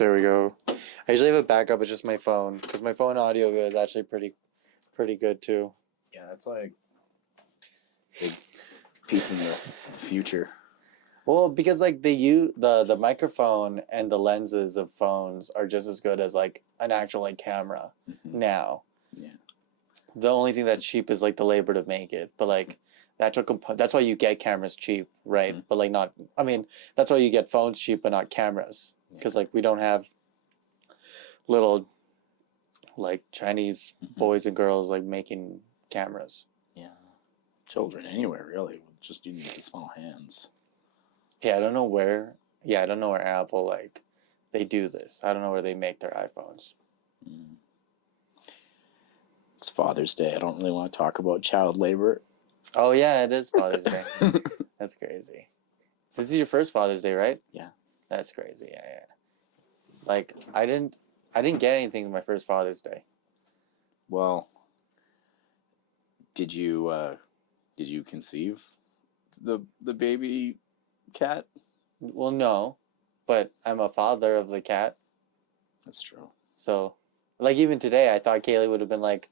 There we go. I usually have a backup. It's just my phone because my phone audio is actually pretty good too. Yeah, that's like a big piece in the future. Well, because like the microphone and the lenses of phones are just as good as like an actual like camera now. Yeah. The only thing that's cheap is like the labor to make it, but like the actual that's why you get cameras cheap, right? But like not. I mean, that's why you get phones cheap, but not cameras, because like we don't have little like Chinese boys and girls like making cameras. Yeah. Children anywhere really, just you need the small hands. Yeah, I don't know where. Yeah, I don't know where Apple like they do this. I don't know where they make their iPhones. It's Father's Day. I don't really want to talk about child labor. Oh yeah, it is Father's Day. That's crazy. This is your first Father's Day, right? Yeah. That's crazy. Yeah. Like I didn't get anything for my first Father's Day. Well, did you conceive the baby cat? Well, no, but I'm a father of the cat. That's true. So, like even today, I thought Kaylee would have been like,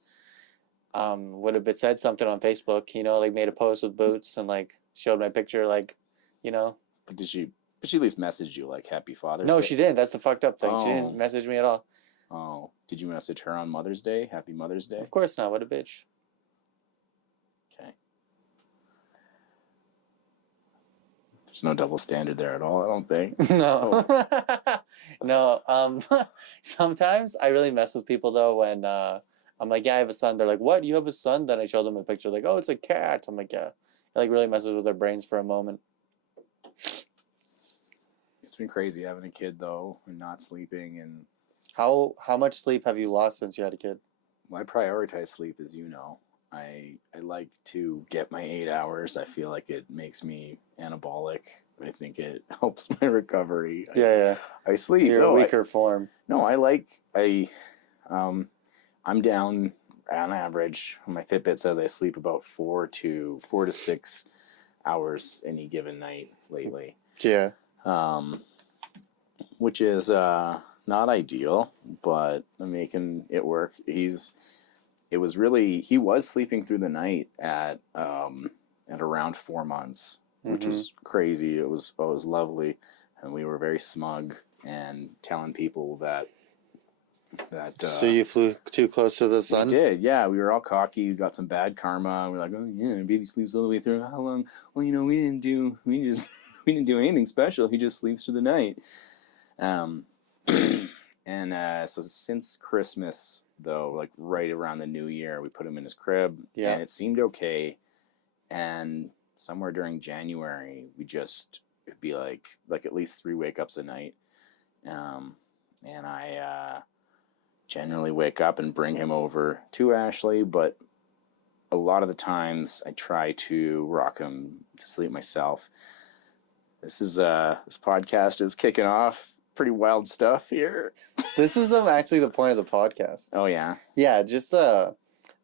would have said something on Facebook, you know, like made a post with Boots and like showed my picture, like, you know. But she at least messaged you like Happy Father's Day? No, she didn't. That's the fucked up thing. She didn't message me at all. Oh, did you message her on Mother's Day? Happy Mother's Day? Of course not. What a bitch. Okay. There's no double standard there at all, I don't think. No. No. Sometimes I really mess with people though when I'm like, yeah, I have a son. They're like, what? You have a son? Then I show them a picture like, oh, it's a cat. I'm like, yeah. It like really messes with their brains for a moment. It's been crazy having a kid though and not sleeping. And how much sleep have you lost since you had a kid? Well, I prioritize sleep, as you know. I like to get my 8 hours. I feel like it makes me anabolic. I think it helps my recovery. Yeah. I sleep. You're a weaker form. No, I'm down on average. My Fitbit says I sleep about 4 to 6 hours any given night lately. Yeah. Which is not ideal, but I'm making it work. He was sleeping through the night at around 4 months, which was crazy. It was lovely, and we were very smug and telling people that. So you flew too close to the sun? We did, yeah. We were all cocky. We got some bad karma. We're like, oh yeah, baby sleeps all the way through. How long? Well, you know, we didn't do anything special. He just sleeps through the night. So since Christmas, though, like right around the New Year, we put him in his crib, and it seemed okay. And somewhere during January, it'd be like at least 3 wake-ups a night. And I generally wake up and bring him over to Ashley, but a lot of the times I try to rock him to sleep myself. This podcast is kicking off. Pretty wild stuff here. This is actually the point of the podcast. Oh, yeah? Yeah, just the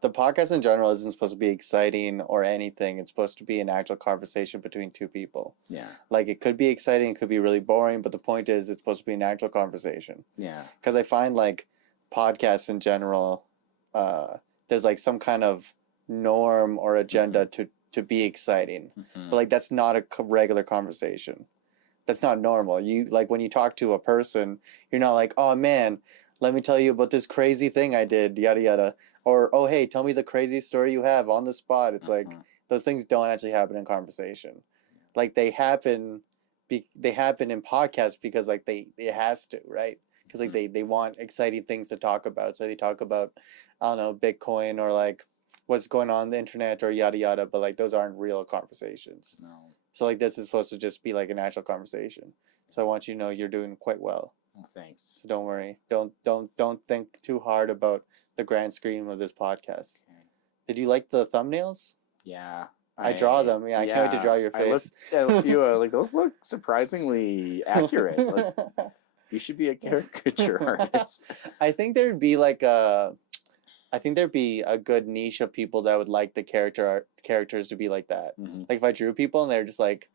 podcast in general isn't supposed to be exciting or anything. It's supposed to be an actual conversation between two people. Yeah. Like, it could be exciting, it could be really boring, but the point is it's supposed to be an actual conversation. Yeah. Because I find, like, podcasts in general, there's, like, some kind of norm or agenda to be exciting. But, like, that's not a regular conversation. That's not normal. You like when you talk to a person, you're not like, oh man, let me tell you about this crazy thing I did, yada yada, or oh hey, tell me the crazy story you have on the spot. It's like those things don't actually happen in conversation. Like they happen in podcasts because like it has to, right? Because like they want exciting things to talk about, so they talk about I don't know Bitcoin or like what's going on the internet or yada yada, but like those aren't real conversations. No. So like this is supposed to just be like an actual conversation. So I want you to know you're doing quite well. Oh, thanks. So don't worry. Don't think too hard about the grand scheme of this podcast. Okay. Did you like the thumbnails? Yeah. I draw them. Yeah, I can't wait to draw your face. I looked at a few like those look surprisingly accurate. Like, you should be a caricature artist. I think there'd be a good niche of people that would like the characters to be like that. Like if I drew people and they're just like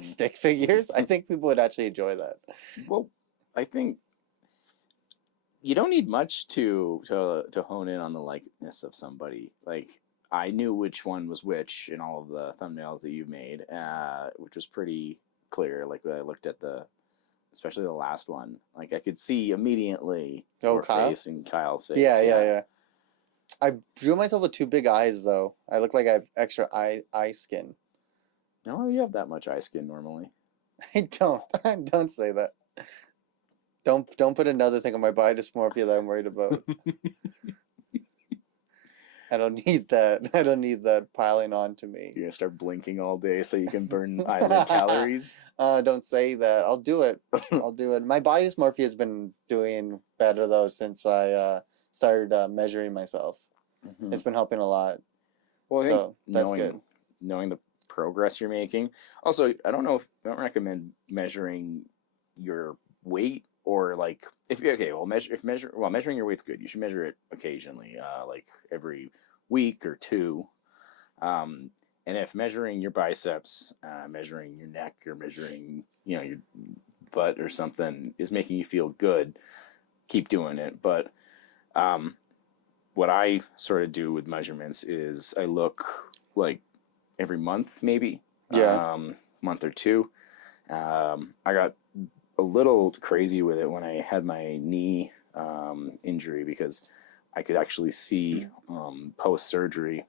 stick figures, I think people would actually enjoy that. Well, I think you don't need much to hone in on the likeness of somebody. Like, I knew which one was which in all of the thumbnails that you made, which was pretty clear. Like, when I looked at especially the last one, like I could see immediately your face and Kyle's face. Yeah. I drew myself with 2 big eyes though. I look like I have extra eye skin. No, you have that much eye skin normally. I don't. Don't say that. Don't put another thing on my body dysmorphia that I'm worried about. I don't need that. I don't need that piling on to me. You're gonna start blinking all day so you can burn eyelid calories. Don't say that. I'll do it. I'll do it. My body dysmorphia has been doing better though since I started measuring myself. Mm-hmm. It's been helping a lot. Well, so that's good. Knowing the progress you're making. Also, I don't recommend measuring your weight. Or like measuring your weight's good. You should measure it occasionally, like every week or 2. And if measuring your biceps, measuring your neck, or measuring your butt or something is making you feel good, keep doing it. But what I sort of do with measurements is I look like every month, maybe month or 2. I got a little crazy with it when I had my knee injury, because I could actually see post-surgery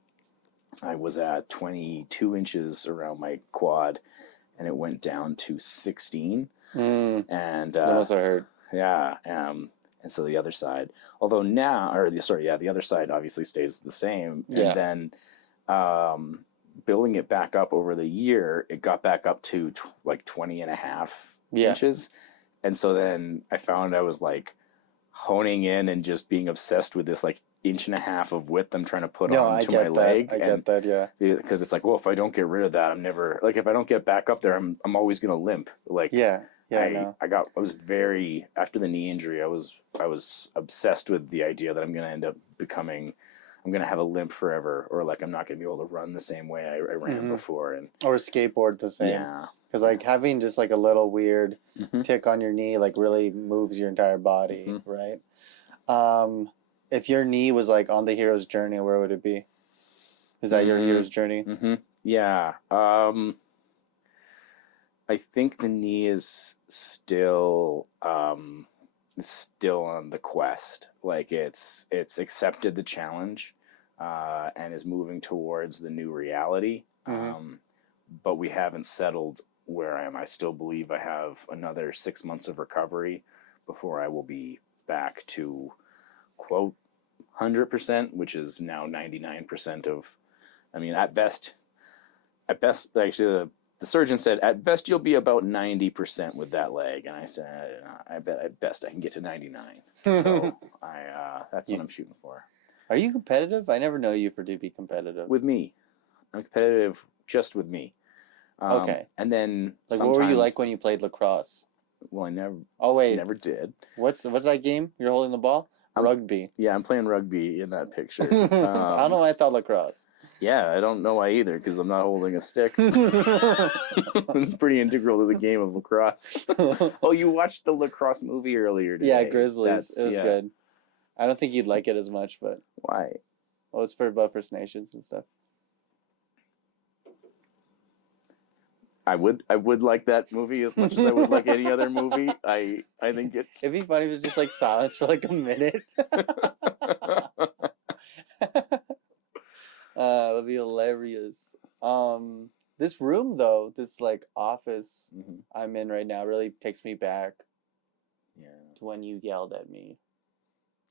I was at 22 inches around my quad, and it went down to 16. And that must have hurt. Yeah. And so the other side, although now, the other side obviously stays the same. Yeah. And then building it back up over the year, it got back up to like 20 and a half inches. And so then I found I was like honing in and just being obsessed with this like 1.5 inches of width I'm trying to put onto my leg. I get that, yeah. Because it's like, well, if I don't get rid of that, I'm never, like, if I don't get back up there, I'm always gonna limp. Like, I was very, after the knee injury, I was obsessed with the idea that I'm gonna end up I'm going to have a limp forever, or like I'm not going to be able to run the same way I ran before. Or skateboard the same. Yeah. Because like having just like a little weird tick on your knee like really moves your entire body, right? If your knee was like on the hero's journey, where would it be? Is that your hero's journey? Yeah. I think the knee is still on the quest. Like it's accepted the challenge. And is moving towards the new reality. But we haven't settled where I am. I still believe I have another 6 months of recovery before I will be back to, quote, 100%, which is now 99% of, I mean, at best, actually, the surgeon said, at best, you'll be about 90% with that leg. And I said, I bet at best I can get to 99. So that's what I'm shooting for. Are you competitive? I never know you to be competitive. With me. I'm competitive just with me. Okay. And then like, what were you like when you played lacrosse? Well, I never. Oh wait. Never did. What's that game? You're holding the ball? Rugby. Yeah, I'm playing rugby in that picture. I don't know why I thought lacrosse. Yeah, I don't know why either, because I'm not holding a stick. It's pretty integral to the game of lacrosse. Oh, you watched the lacrosse movie earlier today. Yeah, Grizzlies. It was good. I don't think you'd like it as much, but why? Well, it's for about First Nations and stuff. I would like that movie as much as I would like any other movie. I think it's. It'd be funny if it was just like silence for like a minute. That'd be hilarious. This room though, this like office I'm in right now, really takes me back. Yeah. To when you yelled at me.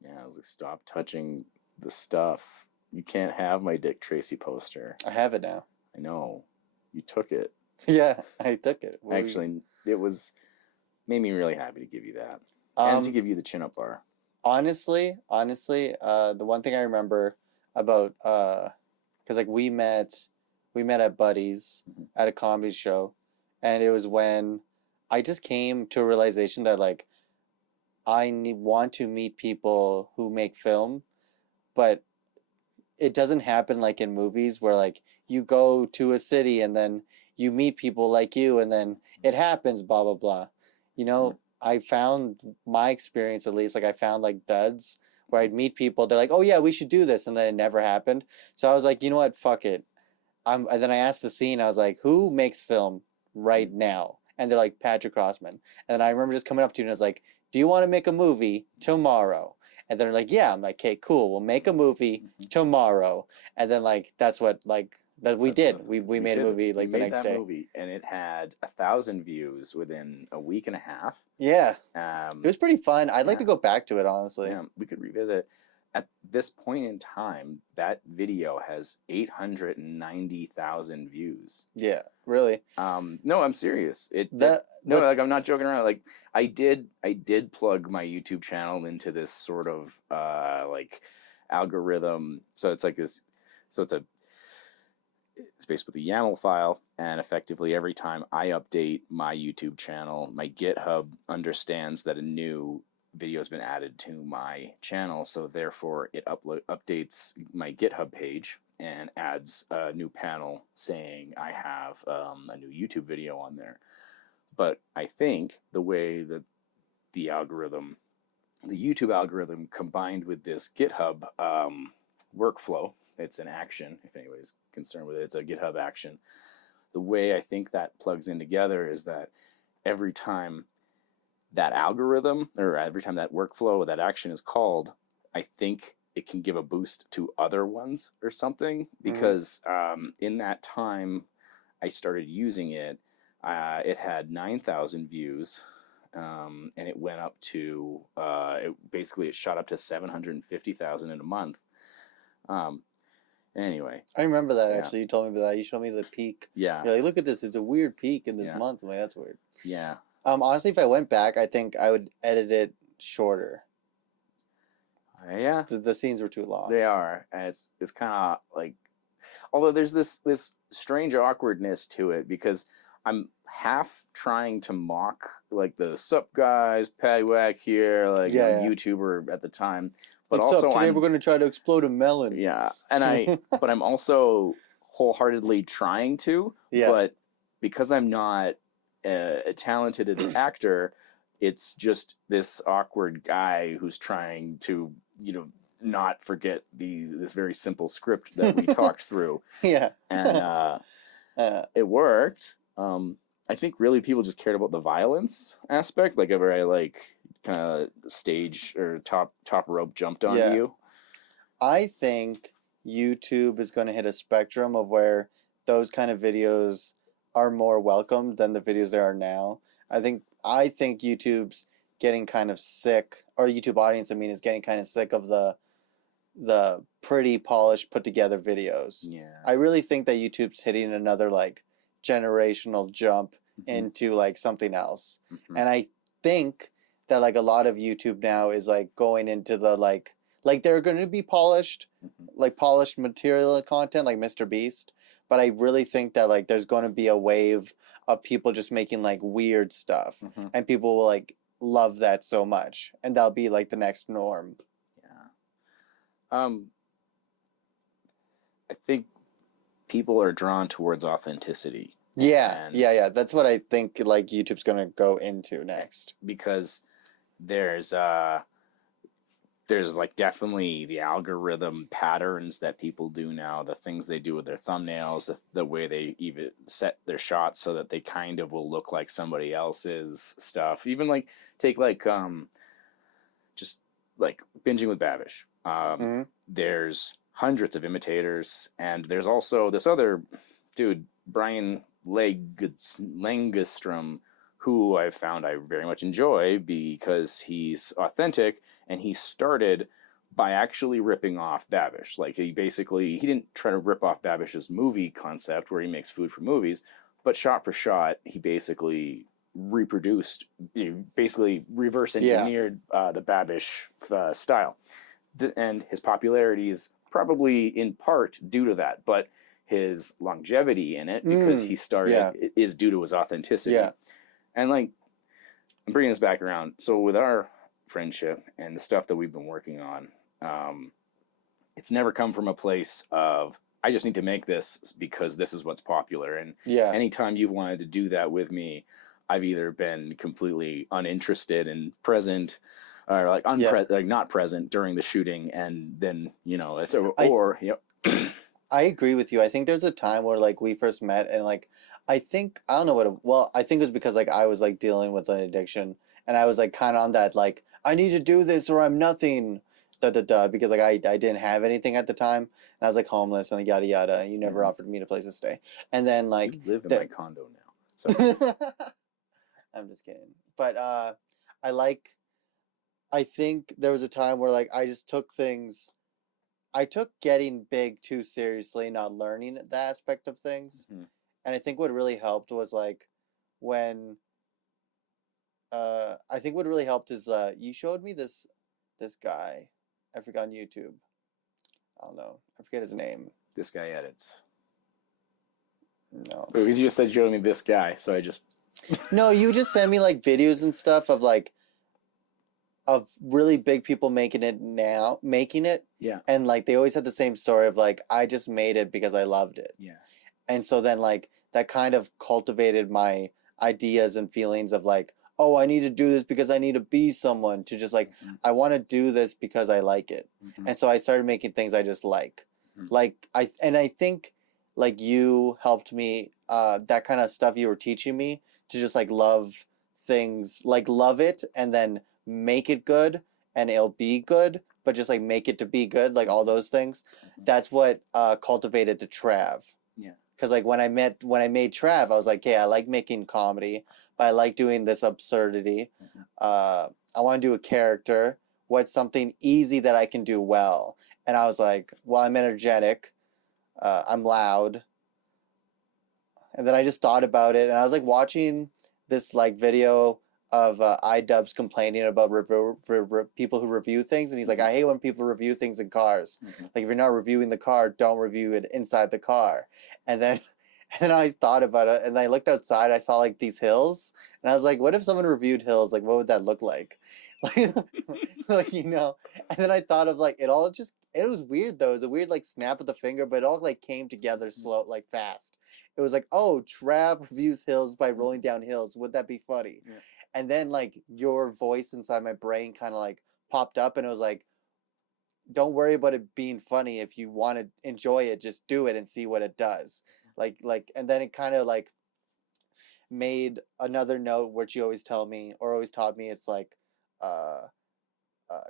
Yeah, I was like, stop touching the stuff. You can't have my Dick Tracy poster. I have it now. I know. You took it. Yeah, I took it. Actually, it made me really happy to give you that. And to give you the chin-up bar. Honestly, the one thing I remember about, because like we met at Buddy's at a comedy show, and it was when I just came to a realization that like, I want to meet people who make film, but it doesn't happen like in movies where like you go to a city and then you meet people like you and then it happens, blah, blah, blah. You know, I found my experience, at least, like I found like duds where I'd meet people, they're like, oh yeah, we should do this, and then it never happened. So I was like, you know what, fuck it. And then I asked the scene, I was like, who makes film right now? And they're like, Patrick Crosman. And I remember just coming up to you and I was like, do you want to make a movie tomorrow? And they're like, yeah. I'm like, okay, cool. We'll make a movie tomorrow. And then like that's what like that we did. We made a movie like the next day. We made that movie, and it had 1,000 views within a week and a half. Yeah, it was pretty fun. I'd like to go back to it, honestly. Yeah, we could revisit. At this point in time, that video has 890,000 views. Yeah, really. No, I'm serious. Like I'm not joking around. Like I did plug my YouTube channel into this sort of like algorithm. So it's like this. So it's based with a YAML file, and effectively every time I update my YouTube channel, my GitHub understands that a new video has been added to my channel, so therefore it updates my GitHub page and adds a new panel saying I have a new YouTube video on there. But I think the way that the YouTube algorithm combined with this GitHub workflow, it's an action, if anybody's concerned with it, it's a GitHub action. The way I think that plugs in together is that every time that algorithm, or every time that workflow or that action is called, I think it can give a boost to other ones or something, because in that time I started using it, it had 9,000 views, and it went up to, it shot up to 750,000 in a month. Anyway. I remember that, actually. You told me about that. You showed me the peak. Yeah. You're like, look at this. It's a weird peak in this month. I'm like, that's weird. Yeah. Honestly, if I went back, I think I would edit it shorter. Yeah. The scenes were too long. They are. And it's kind of like, although there's this strange awkwardness to it, because I'm half trying to mock like the sup guys, Patty Whack here, like YouTuber at the time. But what's also up? Today we're going to try to explode a melon. Yeah. And but I'm also wholeheartedly trying to, but because I'm not a talented actor, it's just this awkward guy who's trying to, not forget this very simple script that we talked through. Yeah. And it worked. I think really people just cared about the violence aspect, like where I kind of stage or top rope jumped on you. I think YouTube is going to hit a spectrum of where those kind of videos are more welcome than the videos there are now. I think YouTube's getting kind of sick, or YouTube audience, is getting kind of sick of the pretty polished put together videos. Yeah. I really think that YouTube's hitting another like generational jump into like something else. And I think that like a lot of YouTube now is like going into the like they're going to be polished, like polished material content like Mr. Beast, but I really think that like there's going to be a wave of people just making like weird stuff, and people will like love that so much, and that'll be like the next norm. Yeah. I think people are drawn towards authenticity. Yeah. That's what I think like YouTube's going to go into next, because there's like definitely the algorithm patterns that people do now, the things they do with their thumbnails, the way they even set their shots so that they kind of will look like somebody else's stuff. Even like take like just like Binging with Babish. There's hundreds of imitators, and there's also this other dude, Brian Langstrom, who I found I very much enjoy because he's authentic, and he started by actually ripping off Babish. Like he didn't try to rip off Babish's movie concept where he makes food for movies, but shot for shot, he basically reproduced, basically reverse engineered the Babish style. And his popularity is probably in part due to that, but his longevity in it, because he started, is due to his authenticity. Yeah. And like, I'm bringing this back around. So with our friendship and the stuff that we've been working on, it's never come from a place of, I just need to make this because this is what's popular. And anytime you've wanted to do that with me, I've either been completely uninterested and present, or like like not present during the shooting, and then it's or I agree with you. I think there's a time where like we first met and like I think I don't know well, I think it was because like I was like dealing with an addiction and I was like kind of on that like I need to do this or I'm nothing because like I didn't have anything at the time and I was like homeless and yada yada and you never offered me a place to stay. And then like you live in my condo now. So I'm just kidding. But I think there was a time where like I just took things I took getting big too seriously, not learning the aspect of things. Mm-hmm. And I think what really helped was like when I think what really helped is you showed me this guy. I forgot on YouTube. I don't know. I forget his name. This guy edits. No. Because you just said you showed me this guy, so I just No, you just send me like videos and stuff of like of really big people making it. Yeah. And like they always had the same story of like I just made it because I loved it. Yeah. And so then like that kind of cultivated my ideas and feelings of like, oh, I need to do this because I need to be someone to just like I want to do this because I like it. And so I started making things I just like. Like I think like you helped me that kind of stuff you were teaching me to just like love things, like love it and then make it good and it'll be good, but just like make it to be good, like all those things. That's what cultivated the Trav. Yeah. Because like when I made Trav, I was like, hey, I like making comedy, but I like doing this absurdity. I want to do a character. What's something easy that I can do well? And I was like, well, I'm energetic. I'm loud. And then I just thought about it, and I was like watching this like video of iDubbbz complaining about people who review things, and he's like, I hate when people review things in cars. Like if you're not reviewing the car, don't review it inside the car. And then and I thought about it, and I looked outside. I saw like these hills, and I was like, what if someone reviewed hills? Like, what would that look like? Like And then I thought of like it was weird though. It was a weird like snap of the finger, but it all like came together slow, like fast. It was like, oh, Trav reviews hills by rolling down hills. Would that be funny? Yeah. And then like your voice inside my brain kind of like popped up, and it was like, don't worry about it being funny. If you want to enjoy it, just do it and see what it does. And then it kind of like made another note which you always tell me or always taught me. It's like,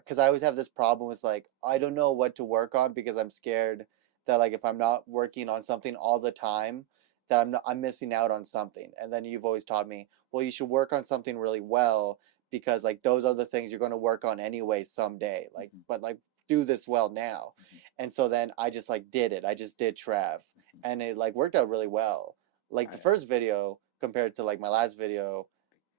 because I always have this problem with like I don't know what to work on because I'm scared that like if I'm not working on something all the time that I'm missing out on something. And then you've always taught me, well, you should work on something really well because like those are the things you're going to work on anyway someday. Like but like do this well now. And so then I just like did it. I just did Trav and it like worked out really well. Like the first video compared to like my last video,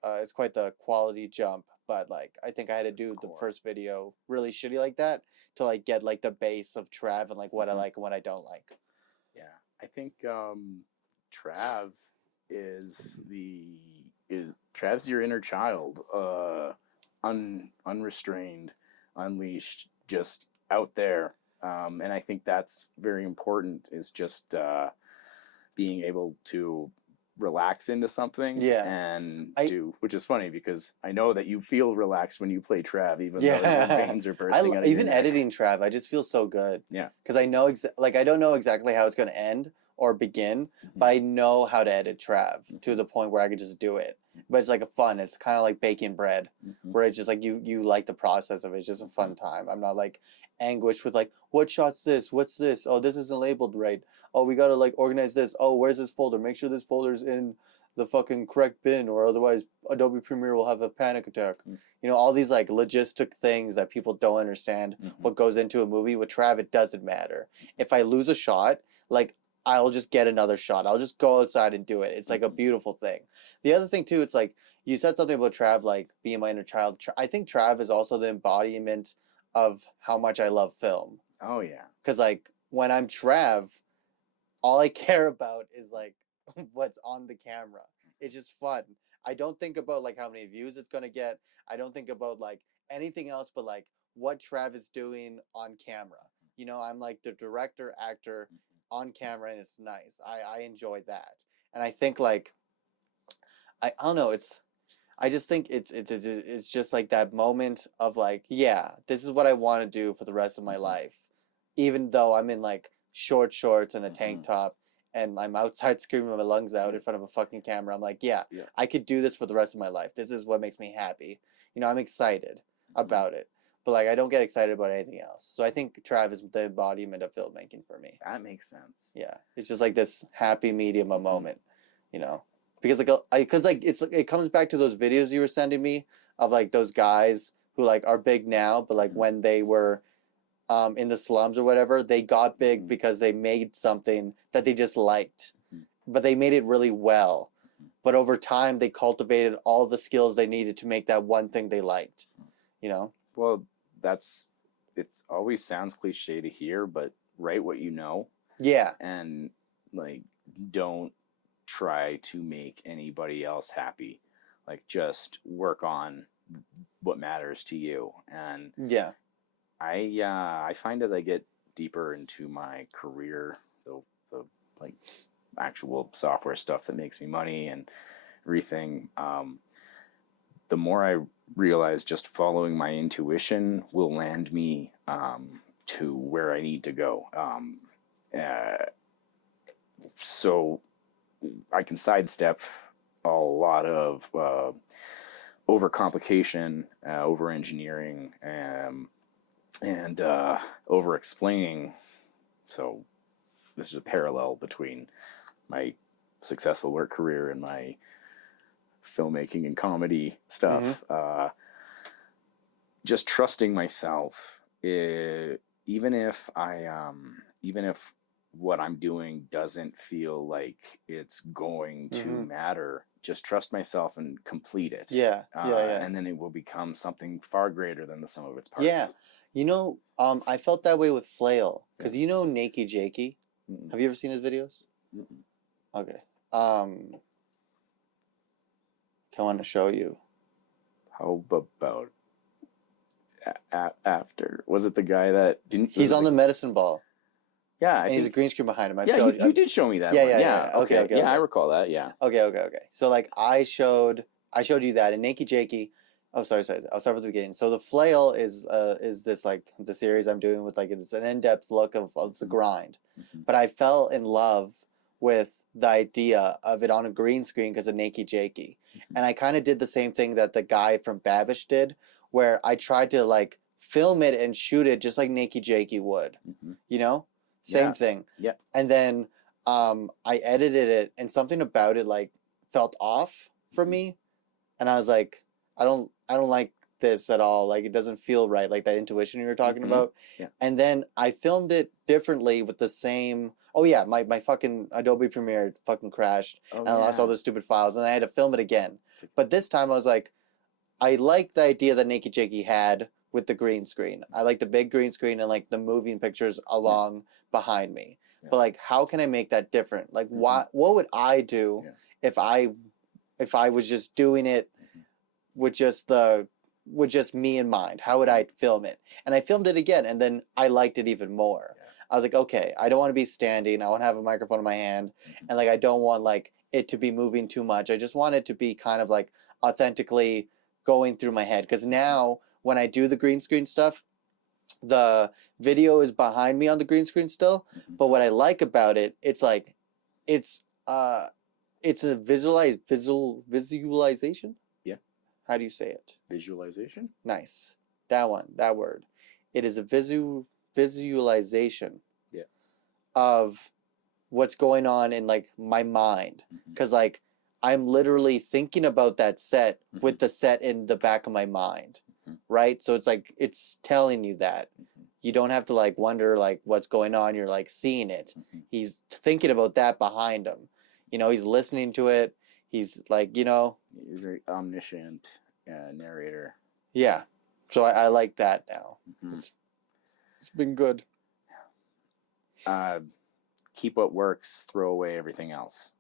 it's quite the quality jump. But like I think I had to do the first video really shitty like that to like get like the base of Trav and like what I like and what I don't like. Yeah, I think Trav is Trav's your inner child, unrestrained, unleashed, just out there, and I think that's very important. Is just being able to relax into something and do, which is funny because I know that you feel relaxed when you play Trav, even though your veins are bursting out of your neck. Editing Trav, I just feel so good. Yeah. Because I know, like, I don't know exactly how it's going to end or begin, but I know how to edit Trav to the point where I could just do it. But it's like a fun, it's kind of like baking bread, where it's just like you like the process of it. It's just a fun time. I'm not like anguished with like, what shot's this? What's this? Oh, this isn't labeled right. Oh, we gotta like organize this. Oh, where's this folder? Make sure this folder's in the fucking correct bin, or otherwise Adobe Premiere will have a panic attack. All these like logistic things that people don't understand what goes into a movie. With Trav, it doesn't matter. If I lose a shot, like I'll just get another shot. I'll just go outside and do it. It's like a beautiful thing. The other thing too, it's like you said something about Trav, like being my inner child. I think Trav is also the embodiment of how much I love film. Oh yeah. Because like when I'm Trav, all I care about is like what's on the camera. It's just fun. I don't think about like how many views it's gonna get. I don't think about like anything else but like what Trav is doing on camera. I'm like the director, actor on camera, and it's nice. I enjoy that. And I think like I don't know. I just think it's just like that moment of like, yeah, this is what I want to do for the rest of my life, even though I'm in like short shorts and a tank top and I'm outside screaming my lungs out in front of a fucking camera. I'm like, yeah, I could do this for the rest of my life. This is what makes me happy. You know, I'm excited about it, but like I don't get excited about anything else. So I think Trav is the embodiment of filmmaking for me. That makes sense. Yeah, it's just like this happy medium of moment, you know. Because like it comes back to those videos you were sending me of like those guys who like are big now, but like when they were in the slums or whatever, they got big because they made something that they just liked, but they made it really well. But over time, they cultivated all the skills they needed to make that one thing they liked, you know? Well, it's always sounds cliche to hear, but write what you know. Yeah. And like, don't try to make anybody else happy. Like, just work on what matters to you. And yeah, I find as I get deeper into my career, the like actual software stuff that makes me money and everything, the more I realize just following my intuition will land me to where I need to go. So I can sidestep a lot of overcomplication, over engineering, and over explaining. So this is a parallel between my successful work career and my filmmaking and comedy stuff. Just trusting myself, even if what I'm doing doesn't feel like it's going to matter, just trust myself and complete it. Yeah. And then it will become something far greater than the sum of its parts. Yeah. You know, I felt that way with Flail, because you know Nakey Jakey? Have you ever seen his videos? Okay. I want to show you. How about after? Was it the guy that didn't? He's on the medicine ball. Yeah, and he's a green screen behind him. You did show me that. Yeah. Okay. Yeah, I recall that. Yeah. Okay. So like I showed you that in Nakey Jakey. Oh, sorry. I'll start from the beginning. So the Flail is this like the series I'm doing with like it's an in-depth look of the grind, but I fell in love with the idea of it on a green screen because of Nakey Jakey, and I kind of did the same thing that the guy from Babish did, where I tried to like film it and shoot it just like Nakey Jakey would, you know. Same thing. Yeah. And then I edited it and something about it like felt off for me. And I was like, I don't like this at all. Like it doesn't feel right, like that intuition you were talking about. Yeah. And then I filmed it differently with the same my fucking Adobe Premiere fucking crashed and I lost all those stupid files and I had to film it again. But this time I was like, I like the idea that Nakey Jakey had with the green screen. I like the big green screen and like the moving pictures along behind me. But like, how can I make that different? Like, what would I do if I was just doing it with just me in mind? How would I film it? And I filmed it again, and then I liked it even more. I was like, okay, I don't want to be standing. I want to have a microphone in my hand, and like I don't want like it to be moving too much. I just want it to be kind of like authentically going through my head. Because now when I do the green screen stuff, the video is behind me on the green screen still, but what I like about it, it's like it's a visualization. Yeah. How do you say it? Visualization. Nice. That word. It is a visualization. Yeah. Of what's going on in like my mind, because like I'm literally thinking about that set with the set in the back of my mind. Right? So it's like it's telling you that. You don't have to like wonder like what's going on. You're like seeing it. He's thinking about that behind him. You know, he's listening to it. He's like, you know. You're a very omniscient narrator. Yeah. So I like that now. It's been good. Keep what works, throw away everything else.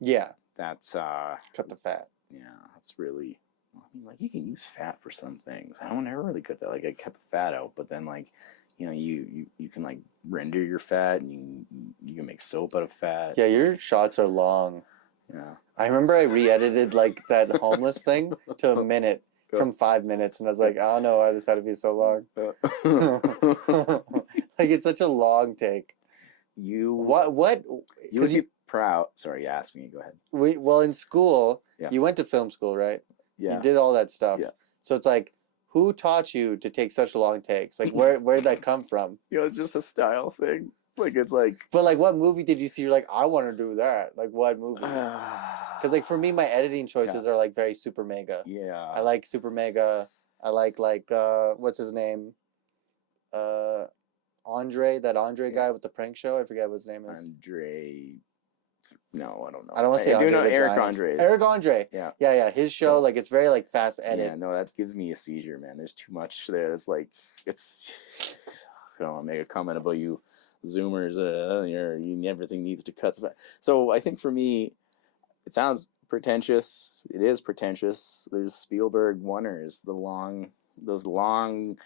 Yeah. That's cut the fat. Yeah, that's really, I mean, like you can use fat for some things. I don't never really cut that. Like I cut the fat out, but then like, you know, you can like render your fat and you can make soap out of fat. Yeah, your shots are long. Yeah. I remember I re-edited like that homeless thing to a minute from 5 minutes, and I was like, I don't know why this had to be so long. Like it's such a long take. You Because would be proud. Sorry, you asked me. Go ahead. Well, in school, you went to film school, right? Yeah. You did all that stuff. Yeah. So it's like, who taught you to take such long takes? Like, where did that come from? It's just a style thing. Like, it's like... But, like, what movie did you see? You're like, I want to do that. Like, what movie? Because, like, for me, my editing choices are, like, very super mega. Yeah. I like super mega. I like, what's his name? Andre, that Andre guy with the prank show. I forget what his name is. No, I don't know. I don't want to say I Andre do know the Eric Giant. Andres. Eric Andre. Yeah. His show, like, it's very, like, fast edit. Yeah, no, that gives me a seizure, man. There's too much there. It's like, it's... I don't want to make a comment about you Zoomers. Everything needs to cut. So I think for me, it sounds pretentious. It is pretentious. There's Spielberg oneers, those long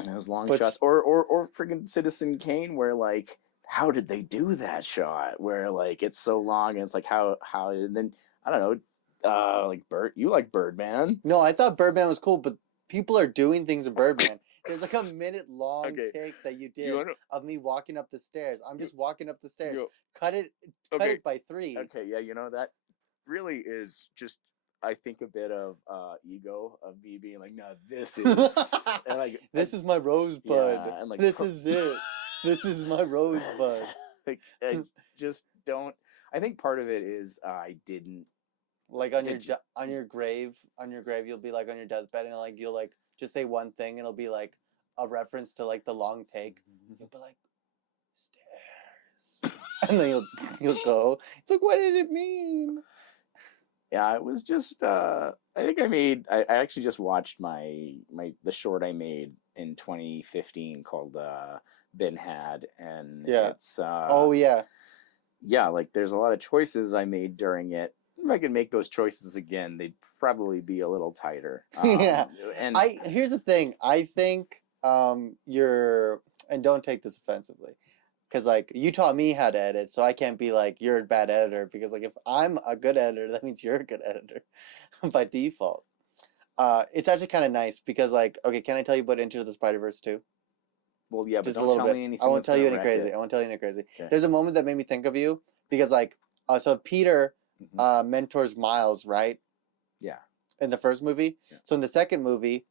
shots, or freaking Citizen Kane, where like, how did they do that shot? Where like it's so long, and it's like how and then I don't know, like you like Birdman? No, I thought Birdman was cool, but people are doing things in Birdman. There's like a minute long take that you did of me walking up the stairs. I'm just walking up the stairs. Cut it by 3. Okay, yeah, that really is just, I think, a bit of ego of me being like, no, this is and like, this is my rosebud. Yeah, and like, this is it. This is my rosebud. Like, I just don't. I think part of it is I didn't. Like on your grave, you'll be like on your deathbed, and like you'll like just say one thing, and it'll be like a reference to like the long take. You'll be like, stairs, and then you'll go. It's like, what did it mean? Yeah, it was just. I think I actually just watched the short I made in 2015 called Ben Had, and it's yeah, like there's a lot of choices I made during it. If I could make those choices again, they'd probably be a little tighter. And here's the thing. I think and don't take this offensively, because like you taught me how to edit, so I can't be like you're a bad editor, because like if I'm a good editor, that means you're a good editor by default. It's actually kind of nice because like, okay, can I tell you about Into the Spider-Verse 2? Well, yeah, but don't tell me anything. I won't tell you any crazy. I won't tell you any crazy. There's a moment that made me think of you because like so Peter mentors Miles, right? Yeah. In the first movie. Yeah. So in the second movie,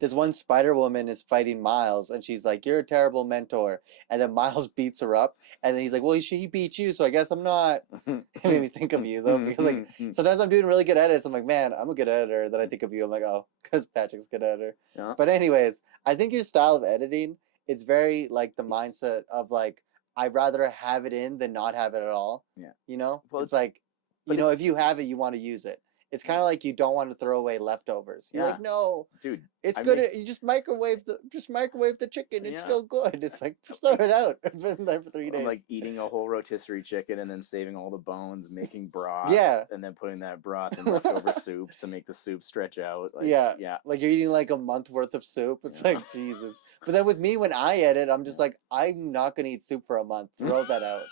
this one Spider-Woman is fighting Miles, and she's like, "You're a terrible mentor." And then Miles beats her up, and then he's like, "Well, he beat you, so I guess I'm not." It made me think of you though, because like sometimes I'm doing really good edits. I'm like, man, I'm a good editor. Then I think of you. I'm like, oh, because Patrick's a good editor. Yeah. But anyways, I think your style of editing, it's very like the mindset of like, I'd rather have it in than not have it at all. Yeah. You know, well, it's like, if you have it, you want to use it. It's kind of like you don't want to throw away leftovers. You're like, no, dude, it's good. You just microwave the chicken. It's still good. It's like, just throw it out. It's been there for 3 days. I'm like eating a whole rotisserie chicken and then saving all the bones, making broth. And then putting that broth in leftover soup to make the soup stretch out. Like, yeah. Like you're eating like a month worth of soup. It's like, Jesus. But then with me, when I edit, I'm just like, I'm not going to eat soup for a month. Throw that out.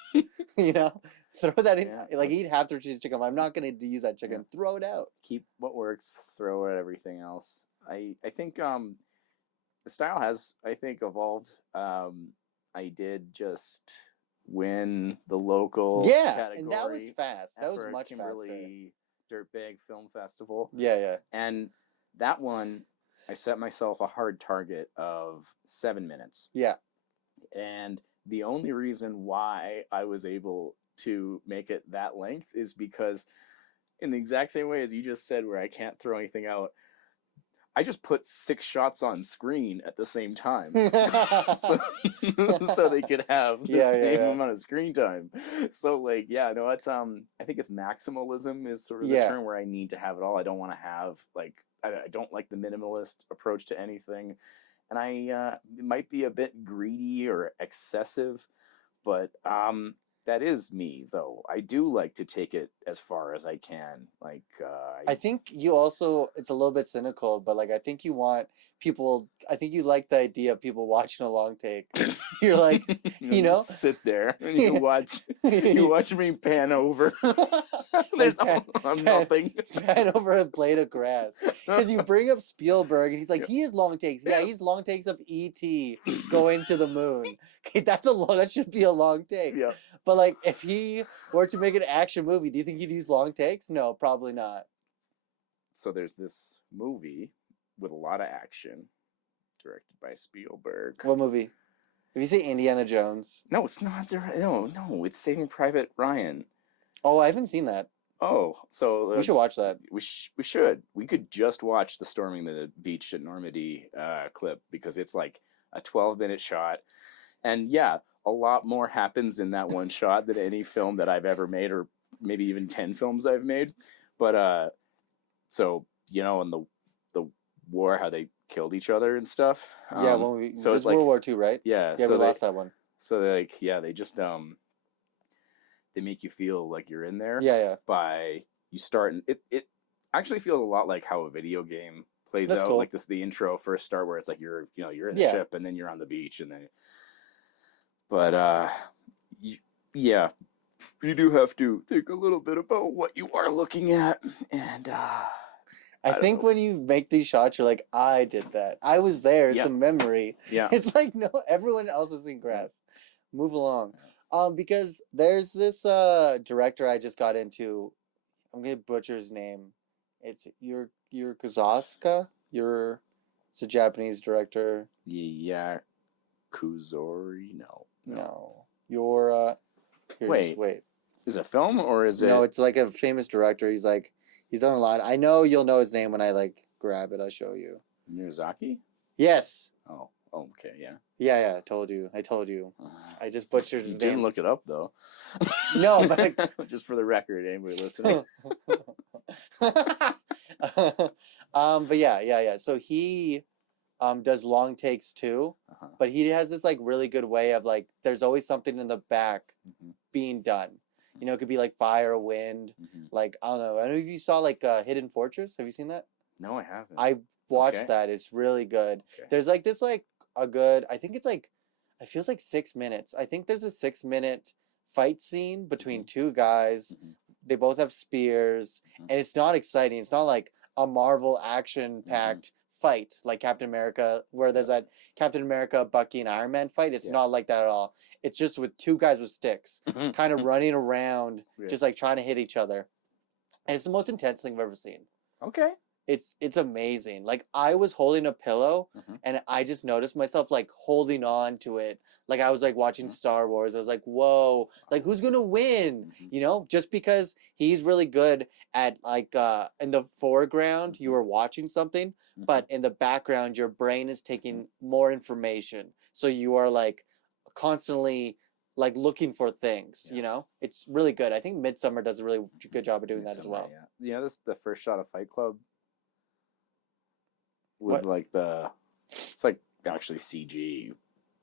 Throw that in, like eat half the cheese chicken. I'm not going to use that chicken. Throw it out. Keep what works, throw out everything else. I think the style has, I think, evolved. I did just win the local category. And that was fast. That was much Kimberly Dirtbag Film Festival. Yeah. And that one, I set myself a hard target of 7 minutes. Yeah. And the only reason why I was able to make it that length is because, in the exact same way as you just said, where I can't throw anything out, I just put 6 shots on screen at the same time, so they could have the same amount of screen time. So like, it's I think it's maximalism is sort of the term where I need to have it all. I don't want to have like, I don't like the minimalist approach to anything, and it might be a bit greedy or excessive, but that is me, though. I do like to take it as far as I can. Like, I think you also, it's a little bit cynical, but like I think you want people, I think you like the idea of people watching a long take. You're like, you know, sit there and you watch me pan over. There's nothing. Pan over a blade of grass. Because you bring up Spielberg and he's like, Yep. he has long takes. Yeah, he's long takes of E.T. going to the moon. Okay, that should be a long take. Yeah. But like, if he were to make an action movie, do you think he'd use long takes? No, probably not. So there's this movie with a lot of action, directed by Spielberg. What movie? If you say Indiana Jones. No, it's not. No, it's Saving Private Ryan. Oh, I haven't seen that. Oh, so we should watch that. We should. We could just watch the storming the beach at Normandy clip, because it's like a 12-minute shot, and yeah, a lot more happens in that one shot than any film that I've ever made, or maybe even 10 films I've made. But so in the war, how they killed each other and stuff. Yeah, so it's like World War II, right? Yeah, so we lost that one. So they just they make you feel like you're in there. Yeah. By you start, and it actually feels a lot like how a video game plays out. Cool. Like the intro first start, where it's like you're in the ship, and then you're on the beach, and then. But you do have to think a little bit about what you are looking at, and I think when you make these shots, you're like, I did that. I was there. It's a memory. Yeah. It's like, no, everyone else is in grass. Move along. Because there's this director I just got into. I'm gonna butcher his name. It's Kuzaska. It's a Japanese director. Yeah, Kuzori. No. Wait. Is it a film or is it? No, it's like a famous director. He's done a lot. I know you'll know his name when I like grab it. I'll show you. Miyazaki? Yes. Oh, okay, yeah. Yeah, I told you. I just butchered his name. Didn't look it up though. No, but just for the record, anybody listening. But yeah. So he does long takes too, but he has this like really good way of like there's always something in the back being done. It could be like fire, wind, like I don't know. I don't know if you saw like Hidden Fortress. Have you seen that? No, I haven't. I watched that. It's really good. Okay. There's like this like a good. I think it's like it feels like 6 minutes. I think there's a 6-minute fight scene between two guys. They both have spears, and it's not exciting. It's not like a Marvel action-packed fight like Captain America, where there's that Captain America, Bucky, and Iron Man fight. It's not like that at all. It's just with two guys with sticks, kind of running around, just like trying to hit each other. And it's the most intense thing I've ever seen. Okay. It's amazing. Like I was holding a pillow and I just noticed myself like holding on to it. Like I was like watching Star Wars. I was like, whoa, like who's gonna win? Just because he's really good at like in the foreground you were watching something, but in the background your brain is taking more information. So you are like constantly like looking for things, It's really good. I think Midsommar does a really good job of doing that as well. Yeah. This is the first shot of Fight Club. With like it's like actually CG,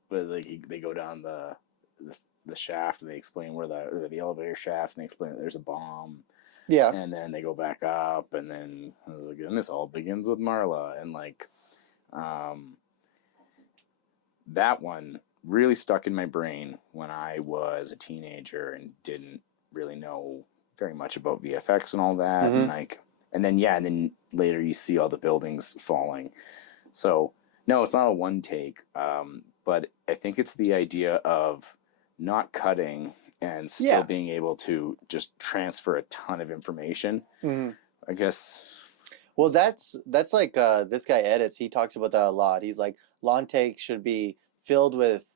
but like they go down the shaft and they explain where the elevator shaft, and they explain that there's a bomb. Yeah. And then they go back up, and then again, this all begins with Marla, and like, that one really stuck in my brain when I was a teenager and didn't really know very much about VFX and all that, and like. And then later you see all the buildings falling. So, no, it's not a one take, but I think it's the idea of not cutting and still being able to just transfer a ton of information, I guess. Well, that's like this guy edits. He talks about that a lot. He's like, long takes should be filled with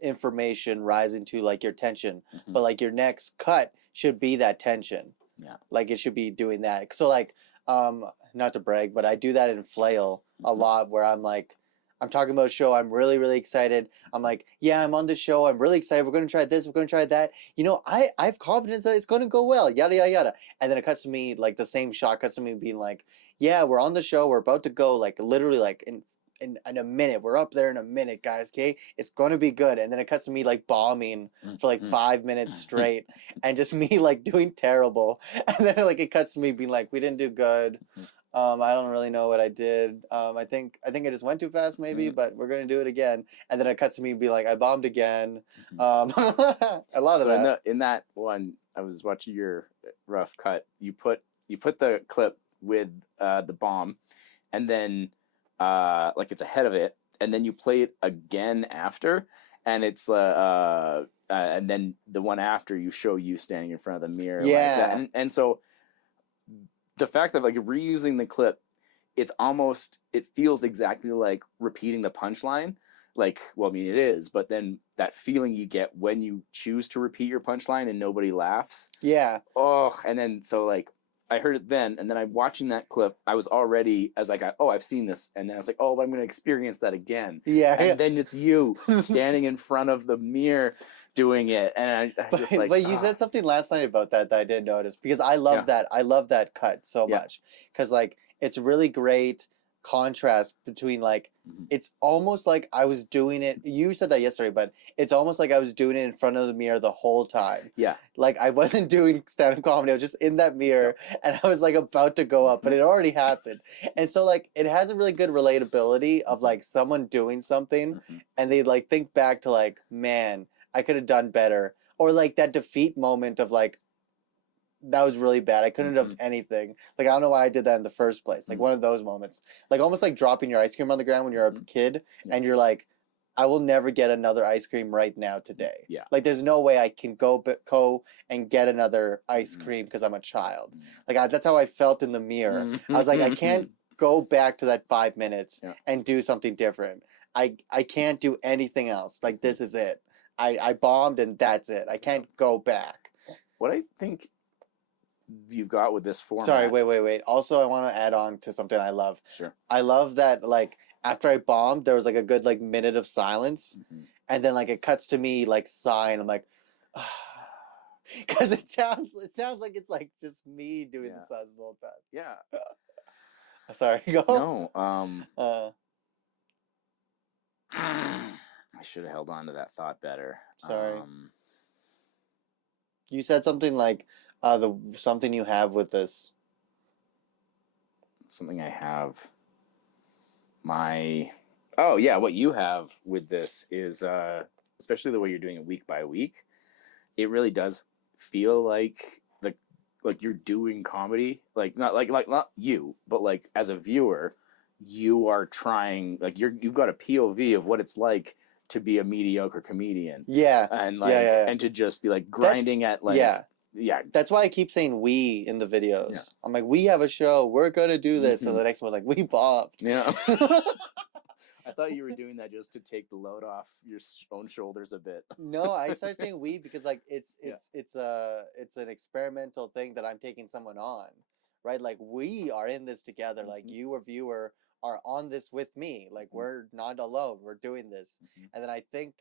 information rising to like your tension, but like your next cut should be that tension. Yeah. Like it should be doing that. So like, not to brag, but I do that in Flail a lot where I'm like, I'm talking about a show. I'm really, really excited. I'm like, yeah, I'm on the show. I'm really excited. We're going to try this. We're going to try that. I have confidence that it's going to go well, yada, yada, yada. And then it cuts to me, like the same shot cuts to me being like, yeah, we're on the show. We're about to go like literally like in in a minute. We're up there in a minute, guys. Okay, it's gonna be good. And then it cuts to me like bombing for like 5 minutes straight, and just me like doing terrible. And then like it cuts to me being like, we didn't do good. I don't really know what I did. I think I just went too fast maybe, but we're gonna do it again. And then it cuts to me be like, I bombed again. A lot of that. In that one, I was watching your rough cut. You put the clip with the bomb, and then like it's ahead of it, and then you play it again after, and it's and then the one after you show you standing in front of the mirror. Yeah. Like that. And so the fact that like reusing the clip, it feels exactly like repeating the punchline. Like, well, I mean, it is, but then that feeling you get when you choose to repeat your punchline and nobody laughs. Yeah. Oh, and then so like I heard it then, and then I'm watching that clip. I was already as like, oh, I've seen this, and then I was like, oh, but I'm going to experience that again. Yeah. And then it's you standing in front of the mirror doing it, and I just like. But you said something last night about that I didn't notice, because I love that. I love that cut so much, because like it's really great contrast between like it's almost like I was doing it. You said that yesterday, but it's almost like I was doing it in front of the mirror the whole time. Yeah. Like I wasn't doing stand-up comedy. I was just in that mirror, and I was like about to go up, but it already happened. And so like it has a really good relatability of like someone doing something, and they like think back to like, man, I could have done better, or like that defeat moment of like, that was really bad. I couldn't have anything. Like, I don't know why I did that in the first place. Like one of those moments, like almost like dropping your ice cream on the ground when you're a kid, and you're like, I will never get another ice cream right now today. Yeah. Like there's no way I can go and get another ice cream because I'm a child. Like that's how I felt in the mirror. I was like, I can't go back to that 5 minutes and do something different. I can't do anything else. Like this is it. I bombed and that's it. I can't go back. What I think you've got with this format. Sorry, wait. Also, I want to add on to something I love. Sure. I love that like after I bombed, there was like a good like minute of silence, and then like it cuts to me like sighing. I'm like, because it sounds like it's like just me doing the sighs the whole time. Yeah. Sorry, go. No. I should have held on to that thought better. Sorry. You said something like something you have with this. Something I have. What you have with this is especially the way you're doing it week by week, it really does feel like you're doing comedy. Like not you, but like as a viewer, you are trying, like you've got a POV of what it's like to be a mediocre comedian. Yeah. And like and to just be like grinding at like that's why I keep saying we in the videos. I'm like, we have a show, we're gonna do this, and the next one like, we bombed. Yeah. I thought you were doing that just to take the load off your own shoulders a bit. No, I started saying we because like it's an experimental thing that I'm taking someone on, right? Like we are in this together. Like you, a viewer, are on this with me. Like we're not alone. We're doing this. And then I think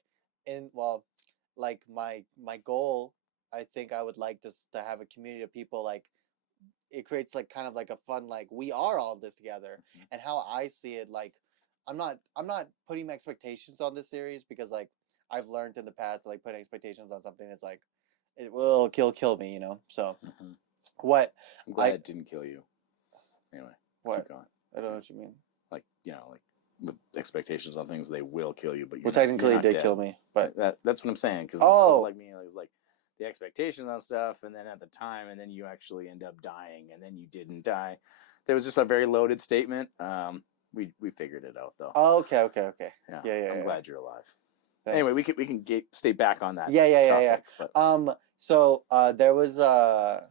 like my goal, I think I would like to have a community of people. Like it creates like kind of like a fun, like we are all this together. And how I see it, like I'm not putting my expectations on this series, because like I've learned in the past, like putting expectations on something is like it will kill me, you know. So what I'm glad it didn't kill you. Anyway, what? Keep going. I don't know what you mean. Like, you know, like with expectations on things, they will kill you. But well, technically it did kill me, but that's what I'm saying. Because it was like me, it was like the expectations on stuff, and then at the time, and then you actually end up dying, and then you didn't die. There was just a very loaded statement. We figured it out though. Oh, okay. Yeah. I'm glad you're alive. Thanks. Anyway, we can stay back on that. Yeah. But. So there was I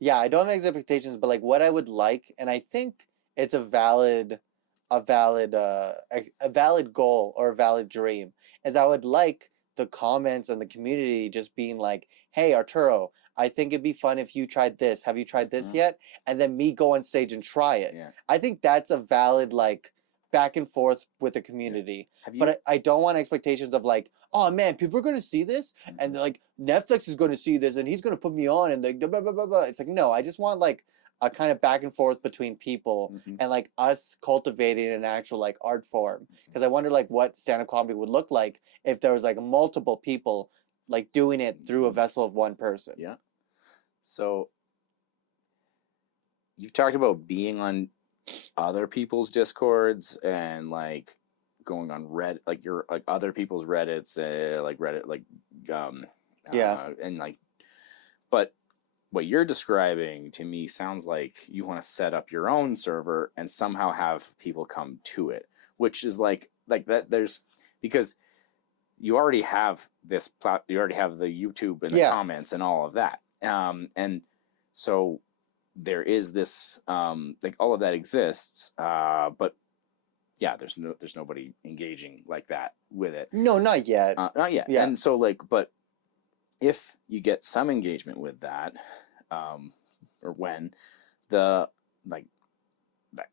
don't have expectations, but like what I would like, and I think it's a valid goal or a valid dream, is I would like the comments and the community just being like, hey, Arturo, I think it'd be fun if you tried this. Have you tried this yet? And then me go on stage and try it. Yeah. I think that's a valid like back and forth with the community. But I don't want expectations of like, oh man, people are going to see this, and like Netflix is going to see this, and he's going to put me on, and like blah, blah, blah, blah, blah. It's like, no, I just want like a kind of back and forth between people and like us cultivating an actual like art form. Because I wonder like what stand-up comedy would look like if there was like multiple people like doing it through a vessel of one person. Yeah. So you've talked about being on other people's Discords and like going on Reddit, like your like other people's Reddits, like Reddit, like and like, but what you're describing to me sounds like you want to set up your own server and somehow have people come to it, which is like that. There's because you already have this you already have the YouTube and the comments and all of that, and so there is this like all of that exists, but yeah, there's nobody engaging like that with it. No, not yet. Not yet. Yeah. And so like, but if you get some engagement with that, or when the like, I've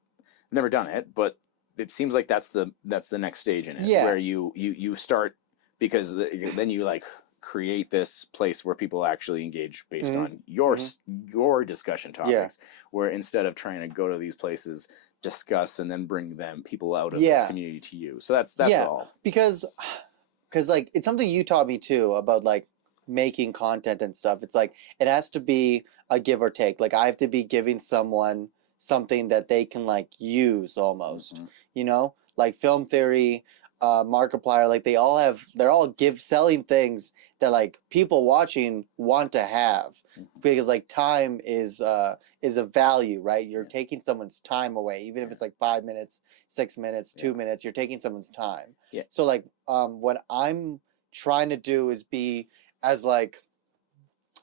never done it, but it seems like that's the next stage in it, where you start, because then you like create this place where people actually engage based on your discussion topics, where instead of trying to go to these places, discuss and then bring them people out of this community to you. So that's all. Because like it's something you taught me too about like making content and stuff. It's like it has to be a give or take. Like I have to be giving someone something that they can like use almost, you know, like Film Theory, Markiplier, like they're all selling things that like people watching want to have, because like time is a value, right? You're taking someone's time away, even if it's like 5 minutes, 6 minutes, 2 minutes, you're taking someone's time. So like what I'm trying to do is be as like,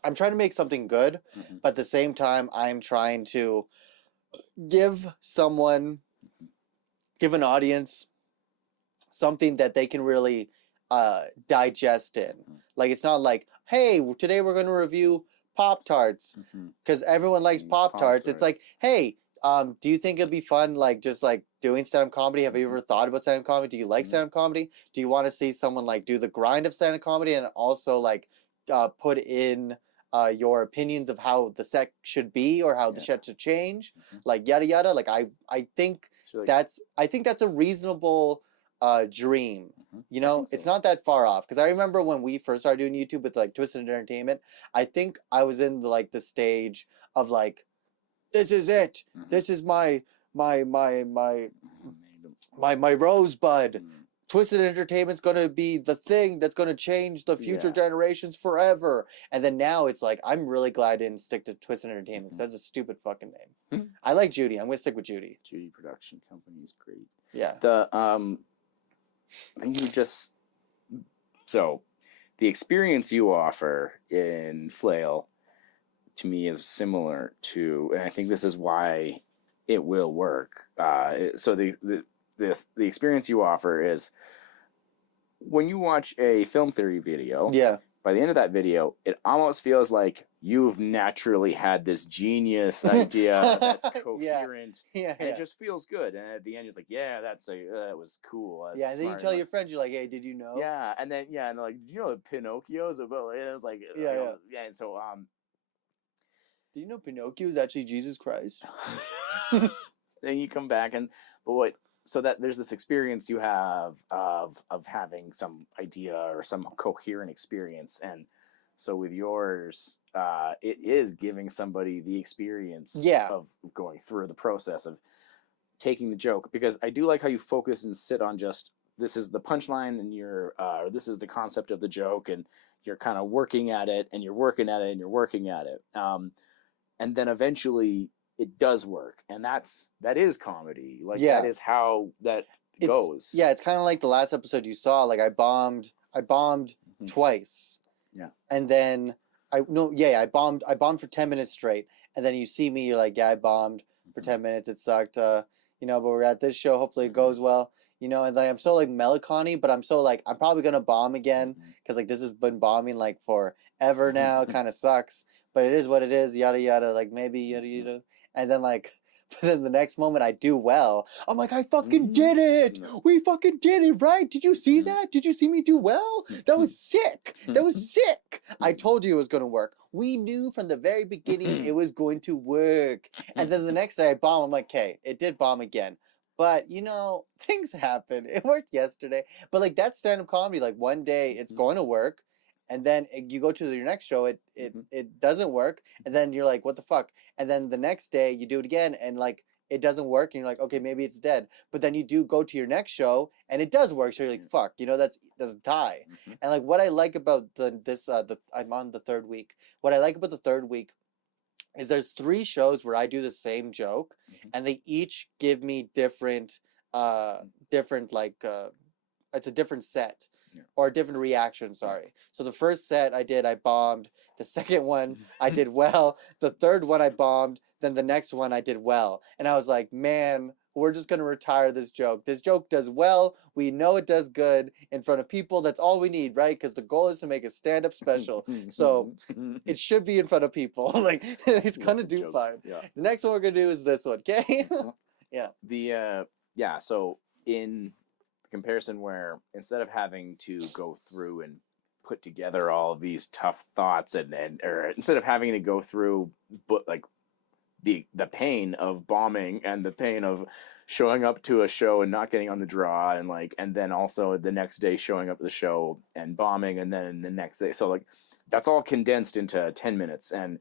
I'm trying to make something good, but at the same time I'm trying to give an audience something that they can really digest in. Like it's not like, hey, today we're going to review Pop-Tarts because everyone likes Pop-Tarts. It's like, hey, do you think it'd be fun like just like doing stand-up comedy? Have you ever thought about stand-up comedy? Do you like stand-up comedy? Do you want to see someone like do the grind of stand-up comedy and also like put in your opinions of how the set should be or how the set should change, like yada yada? Like I think that's a reasonable dream. You know, it's not that far off, because I remember when we first started doing YouTube with like Twisted Entertainment, I think I was in like the stage of like, this is it. This is my rosebud. Twisted Entertainment's gonna be the thing that's gonna change the future generations forever. And then now it's like, I'm really glad I didn't stick to Twisted Entertainment, because that's a stupid fucking name. I like Judy. I'm gonna stick with Judy. Judy Production Company is great. Yeah. So the experience you offer in Flail to me is similar to, and I think this is why it will work. So the experience you offer is when you watch a Film Theory video. By the end of that video, it almost feels like you've naturally had this genius idea that's coherent, and it just feels good. And at the end, it's like, that was cool. That's and then you tell your friends, you're like, hey, did you know? And then and they're like, did you know that Pinocchio's about? And it was like, and so do you know Pinocchio is actually Jesus Christ? Then you come back so that there's this experience you have of having some idea or some coherent experience. And so with yours, it is giving somebody the experience of going through the process of taking the joke. Because I do like how you focus and sit on just, this is the punchline and or this is the concept of the joke, and you're kind of working at it and you're working at it and you're working at it. And then eventually it does work, and that is comedy. Like that is how that goes. Yeah, it's kind of like the last episode you saw. Like I bombed twice. Yeah, and then I bombed for 10 minutes straight, and then you see me, you're like, I bombed for 10 minutes. It sucked. But we're at this show. Hopefully it goes well. And like I'm so like melancholy, but I'm so like I'm probably gonna bomb again, because like this has been bombing like forever now. Kind of sucks, but it is what it is. Yada yada. Like maybe yada yada. And then like, But then the next moment I do well, I'm like, I fucking did it! We fucking did it, right? Did you see that? Did you see me do well? That was sick! That was sick! I told you it was gonna work. We knew from the very beginning it was going to work. And then the next day I bomb, I'm like, okay, it did bomb again. But, you know, things happen. It worked yesterday. But, like, that's stand-up comedy. Like, one day it's going to work, and then you go to your next show, it doesn't work, and then you're like, what the fuck? And then the next day you do it again, and, like, it doesn't work, and you're like, okay, maybe it's dead. But then you do go to your next show, and it does work, so you're like, fuck, you know, that's a tie. And, like, what I like about I'm on the third week. What I like about the third week is there's 3 shows where I do the same joke, and they each give me different like it's a different set or a different reaction, sorry. So the first set I bombed. The second one I did well. The third one I bombed. Then the next one I did well. And I was like, man, we're just going to retire this joke. This joke does well. We know it does good in front of people. That's all we need, right? Because the goal is to make a stand-up special. So it should be in front of people. Like, it's going to do jokes. Fine. Yeah. The next one we're going to do is this one, okay? Yeah. So in comparison where instead of having to go through and put together all of these tough thoughts or instead of having to go through like the pain of bombing and the pain of showing up to a show and not getting on the draw and then also the next day showing up to the show and bombing and then the next day, so like that's all condensed into 10 minutes, and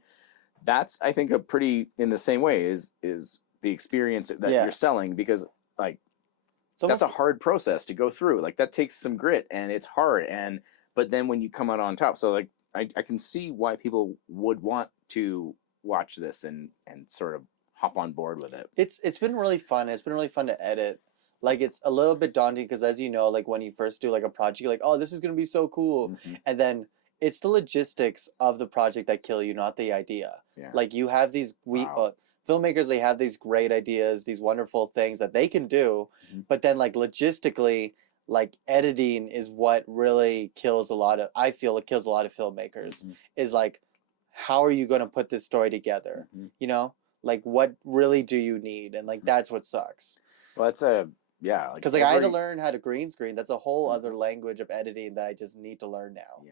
that's I think a pretty in the same way is the experience that you're selling, because like that's a hard process to go through. Like that takes some grit and it's hard, but then when you come out on top, so like I can see why people would want to watch this and sort of hop on board with it. It's been really fun. It's been really fun to edit. Like it's a little bit daunting because, as you know, like when you first do like a project, you're like, oh, this is gonna be so cool, and then it's the logistics of the project that kill you, not the idea. Yeah. Like you have these filmmakers, they have these great ideas, these wonderful things that they can do, but then like logistically, like editing is what really kills I feel it kills a lot of filmmakers, is like, how are you going to put this story together? You know, like what really do you need? And like, that's what sucks. Well, it's because like I had to learn how to green screen. That's a whole other language of editing that I just need to learn now. Yeah.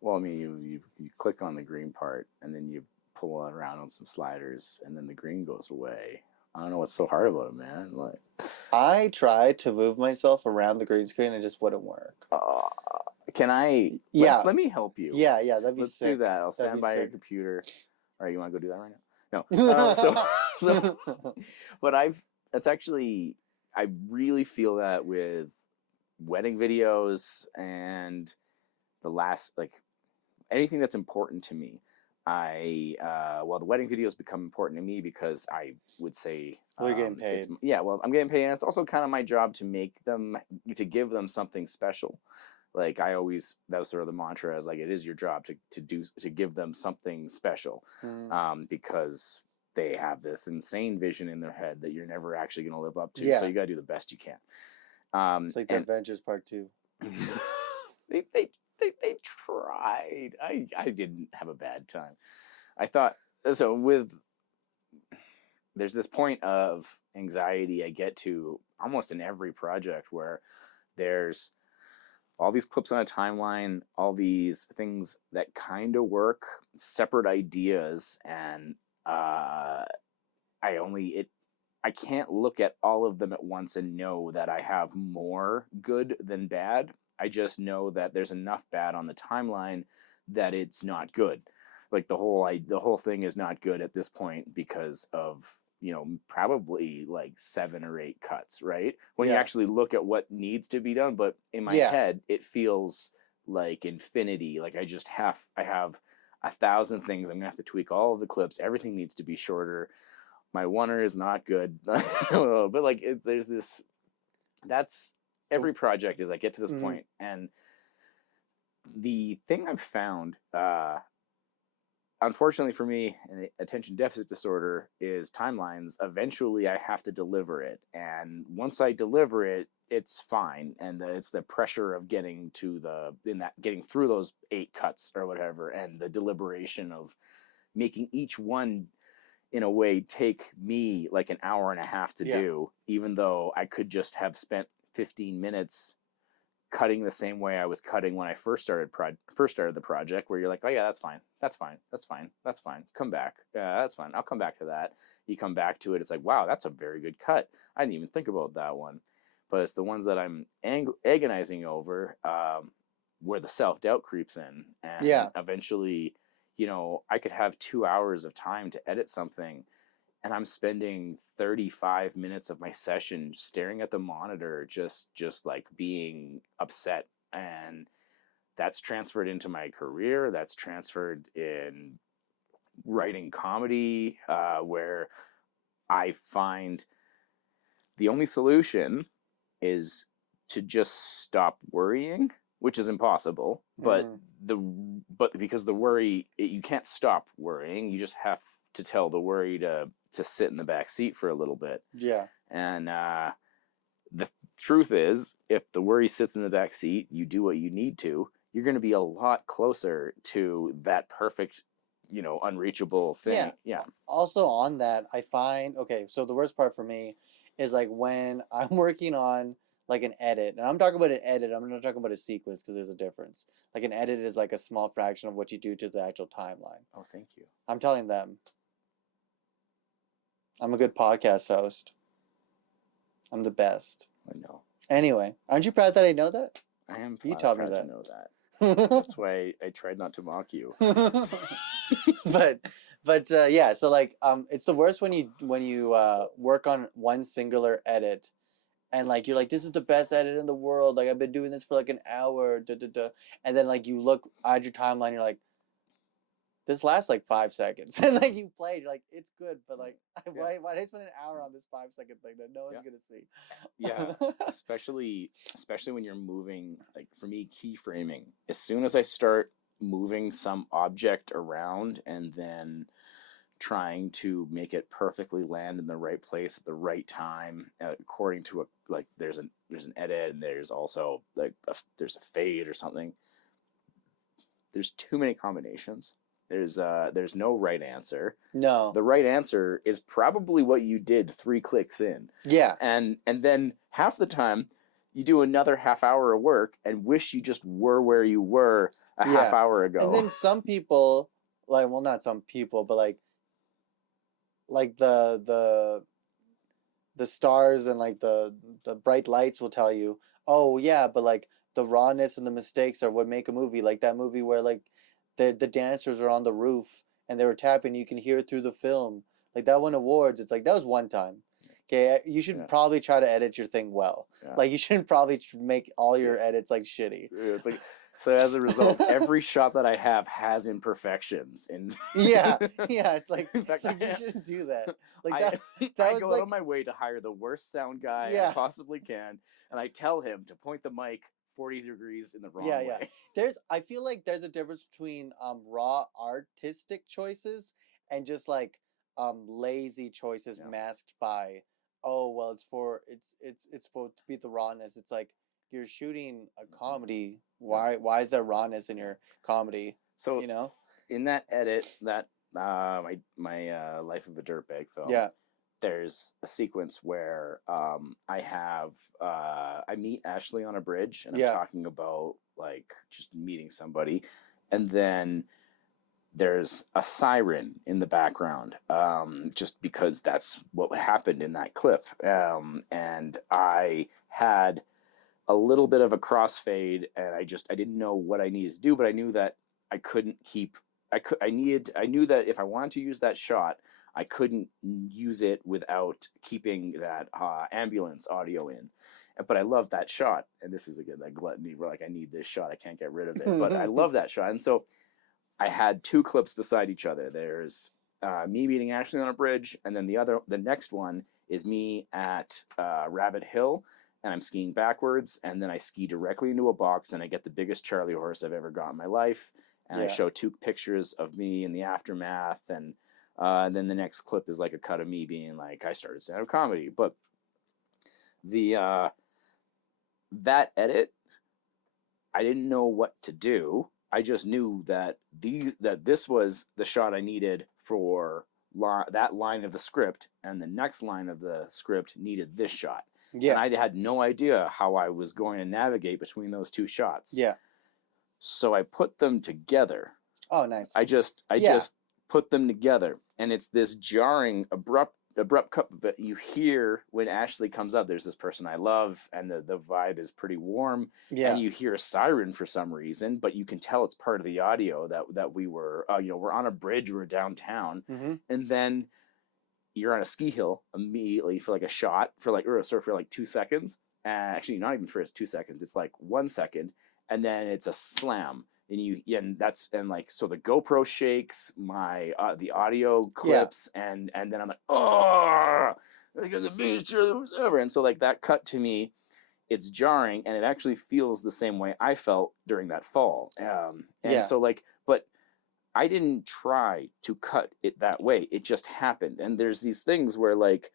Well, I mean, you click on the green part and then you pull it around on some sliders and then the green goes away. I don't know what's so hard about it, man. Like, I tried to move myself around the green screen and it just wouldn't work. Can I? Yeah. Let me help you. Yeah, that'd be Let's sick. do that. I'll stand by your computer. All right, you want to go do that right now? No. But I really feel that with wedding videos and like anything that's important to me. The wedding videos become important to me because I would say we're getting paid. I'm getting paid, and it's also kind of my job to give them something special. Like that was sort of the mantra, is like it is your job to give them something special, because they have this insane vision in their head that you're never actually going to live up to. Yeah. So you got to do the best you can. It's like the Avengers Part 2. They tried. I didn't have a bad time. I thought so. There's this point of anxiety I get to almost in every project where there's all these clips on a timeline, all these things that kind of work, separate ideas, and I can't look at all of them at once and know that I have more good than bad. I just know that there's enough bad on the timeline that it's not good. Like the whole thing is not good at this point because of, probably like 7 or 8 cuts, right? When you actually look at what needs to be done, but in my head it feels like infinity. Like I have 1,000 things. I'm gonna have to tweak all of the clips. Everything needs to be shorter. My oneer is not good. But like there's this. That's every project is I get to this point, and the thing I've found, unfortunately for me, an attention deficit disorder, is timelines. Eventually I have to deliver it, and once I deliver it, it's fine. And it's the pressure of getting through those 8 cuts or whatever, and the deliberation of making each one in a way take me like an hour and a half to do, even though I could just have spent 15 minutes cutting the same way I was cutting when I first started the project, where you're like, oh yeah, that's fine, come back, that's fine, I'll come back to that. You come back to it, it's like, wow, that's a very good cut, I didn't even think about that one. But it's the ones that I'm agonizing over, where the self-doubt creeps in, and eventually, you know, I could have 2 hours of time to edit something, and I'm spending 35 minutes of my session staring at the monitor, just like being upset. And that's transferred into my career. That's transferred in writing comedy, where I find the only solution is to just stop worrying, which is impossible. But because the worry, you can't stop worrying. You just have to tell the worry to sit in the back seat for a little bit. Yeah. And the truth is, if the worry sits in the back seat, you do what you need to, you're going to be a lot closer to that perfect, you know, unreachable thing. Yeah. Also on that, I find, okay, so the worst part for me is like when I'm working on like an edit, and I'm talking about an edit, I'm not talking about a sequence, because there's a difference. Like an edit is like a small fraction of what you do to the actual timeline. Oh, thank you. I'm telling them. I'm a good podcast host. I'm the best. I know. Anyway, aren't you proud that I know that? I am proud to know that. That's why I tried not to mock you. but yeah, so like it's the worst when you work on one singular edit, and like you're like, this is the best edit in the world, like I've been doing this for like an hour, and then like you look at your timeline, you're like, this lasts like 5 seconds, and like you played, you're like, it's good, but like why did I spend an hour on this 5-second thing that no one's gonna see? Yeah. especially when you're moving, like for me, keyframing. As soon as I start moving some object around and then trying to make it perfectly land in the right place at the right time, according to there's an edit, and there's also like there's a fade or something. There's too many combinations. There's no right answer. No. The right answer is probably what you did 3 clicks in. Yeah. And then half the time you do another half hour of work and wish you just were where you were a half hour ago. And then some people, like, well, not some people, but like the stars and like the bright lights will tell you, oh yeah, but like the rawness and the mistakes are what make a movie. Like that movie where like the dancers are on the roof and they were tapping, you can hear it through the film. Like that won awards. It's like, that was one time. Okay, you should probably try to edit your thing well. Like you shouldn't probably make all your edits like shitty. It's like, so as a result, every shot that I have has imperfections. It's like, in fact, you shouldn't do that. Like I go out of my way to hire the worst sound guy I possibly can, and I tell him to point the mic 40 degrees in the wrong way. I feel like there's a difference between raw artistic choices and just like lazy choices masked by, oh well, it's supposed to be the rawness. It's like, you're shooting a comedy. Why is there rawness in your comedy? So, you know, in that edit, that my Life of a Dirtbag film, there's a sequence where I meet Ashley on a bridge, and I'm talking about like just meeting somebody, and then there's a siren in the background, just because that's what happened in that clip, and I had a little bit of a crossfade, and I didn't know what I needed to do, but I knew that I couldn't keep. I knew that if I wanted to use that shot, I couldn't use it without keeping that ambulance audio in. But I love that shot, and this is again that gluttony where like, I need this shot, I can't get rid of it, but I love that shot. And so I had 2 clips beside each other. There's me meeting Ashley on a bridge, and then the next one is me at Rabbit Hill, and I'm skiing backwards, and then I ski directly into a box, and I get the biggest Charlie horse I've ever got in my life, and I show 2 pictures of me in the aftermath, and then the next clip is like a cut of me being like, I started stand-up comedy. But the that edit, I didn't know what to do. I just knew that this was the shot I needed for that line of the script and the next line of the script needed this shot. Yeah. And I had no idea how I was going to navigate between those two shots. Yeah. So I put them together. Oh, nice. I just put them together, and it's this jarring, abrupt cut. But you hear when Ashley comes up, there's this person I love, and the vibe is pretty warm. Yeah. And you hear a siren for some reason, but you can tell it's part of the audio that we were, we're on a bridge, we're downtown, and then you're on a ski hill immediately for like a shot for like 2 seconds. Actually, not even for 2 seconds. It's like 1 second, and then it's a slam. So the GoPro shakes, the audio clips, and then I'm like, oh, I got the beach or whatever. And so like that cut to me, it's jarring, and it actually feels the same way I felt during that fall. So like, but I didn't try to cut it that way. It just happened. And there's these things where like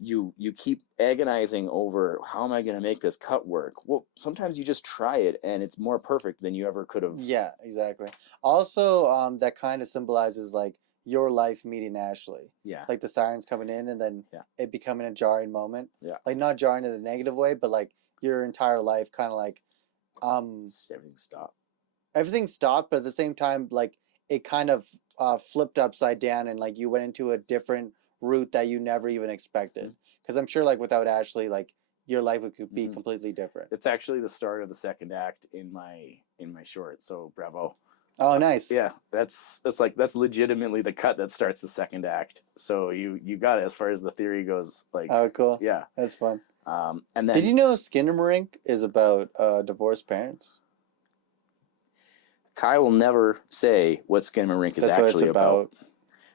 you keep agonizing over how am I going to make this cut work? Well, sometimes you just try it and it's more perfect than you ever could have. Yeah, exactly. Also, that kind of symbolizes like your life meeting Ashley. Yeah. Like the sirens coming in and then it becoming a jarring moment. Yeah. Like not jarring in a negative way, but like your entire life kind of like Everything stopped, but at the same time, like it kind of flipped upside down and like you went into a different route that you never even expected. Because I'm sure like without Ashley, like your life would be completely different. It's actually the start of the second act in my short, so bravo. Oh, nice. Yeah, that's legitimately the cut that starts the second act. So you got it as far as the theory goes. Like, oh, cool. Yeah, that's fun. And then, did you know Skinamarink is about divorced parents? Kai will never say what Skinamarink is actually about.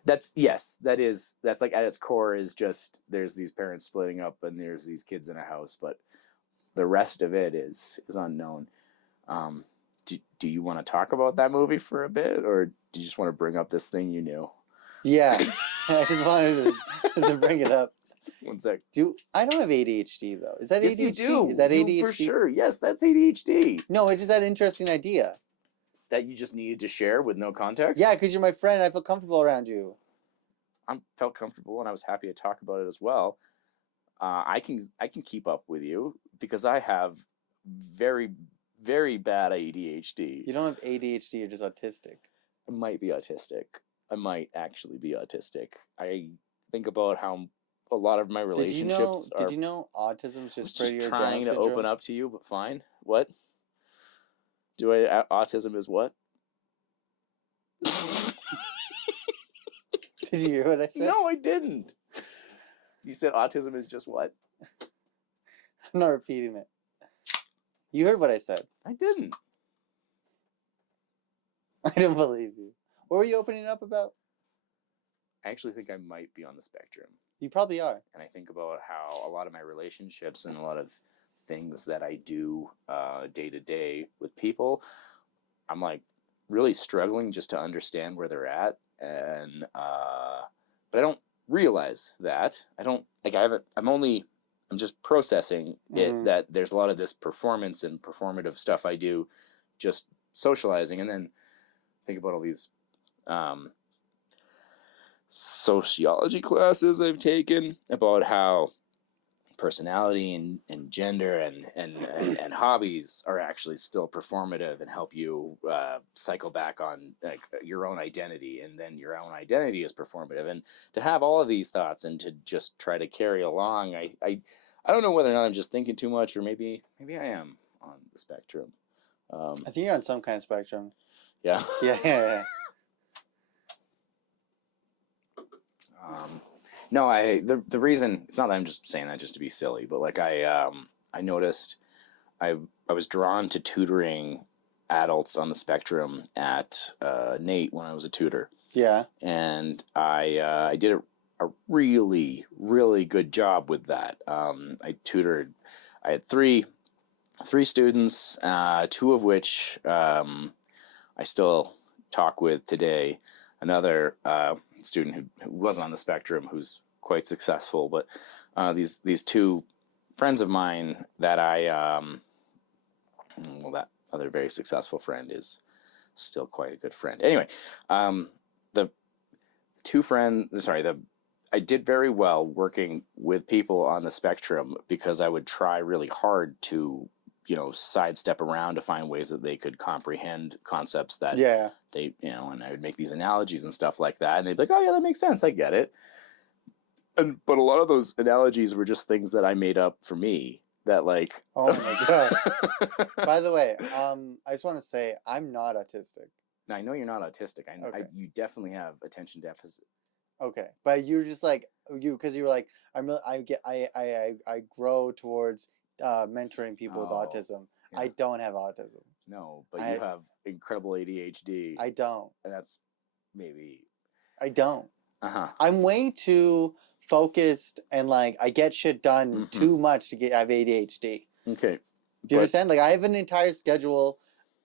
That's like at its core is just there's these parents splitting up and there's these kids in a house, but the rest of it is unknown. Do you want to talk about that movie for a bit, or do you just want to bring up this thing you knew? Yeah, I just wanted to bring it up. 1 sec. I don't have ADHD though. Is that ADHD? Yes, you do. Is that ADHD? For sure. Yes, that's ADHD. No, it's just that interesting idea. That you just needed to share with no context? Yeah, because you're my friend. I feel comfortable around you. I felt comfortable, and I was happy to talk about it as well. I can keep up with you because I have very, very bad ADHD. You don't have ADHD. You're just autistic. I might be autistic. I might actually be autistic. I think about how a lot of my relationships Did you know autism's just pretty just trying to open up to you, but fine. What? Autism is what? Did you hear what I said? No, I didn't. You said autism is just what? I'm not repeating it. You heard what I said. I didn't. I don't believe you. What were you opening up about? I actually think I might be on the spectrum. You probably are. And I think about how a lot of my relationships and a lot of things that I do day to day with people, I'm like really struggling just to understand where they're at, and but I don't realize that. I'm just processing it, that there's a lot of this performance and performative stuff I do, just socializing, and then think about all these sociology classes I've taken about how personality and gender and hobbies are actually still performative and help you cycle back on like your own identity, and then your own identity is performative. And to have all of these thoughts and to just try to carry along, I don't know whether or not I'm just thinking too much, or maybe I am on the spectrum. I think you're on some kind of spectrum. Yeah. Yeah. No, the reason, it's not that I'm just saying that just to be silly, but like I noticed I was drawn to tutoring adults on the spectrum at Nate when I was a tutor. Yeah. And I did a really, really good job with that. I had three students, two of which I still talk with today. Another student who wasn't on the spectrum, who's quite successful, but these two friends of mine that that other very successful friend is still quite a good friend. Anyway, the I did very well working with people on the spectrum because I would try really hard to, sidestep around to find ways that they could comprehend concepts that they, and I would make these analogies and stuff like that. And they'd be like, oh yeah, that makes sense. I get it. But a lot of those analogies were just things that I made up for me that like, oh my God. By the way, I just want to say I'm not autistic. I know you're not autistic. You definitely have attention deficit. Okay, but you're just like because you were like I grow towards mentoring people with autism. Yeah. I don't have autism. No, but you have incredible ADHD. I don't. And that's maybe. I don't. I'm way too focused and like I get shit done too much to have ADHD. Okay. Do you understand? Like I have an entire schedule,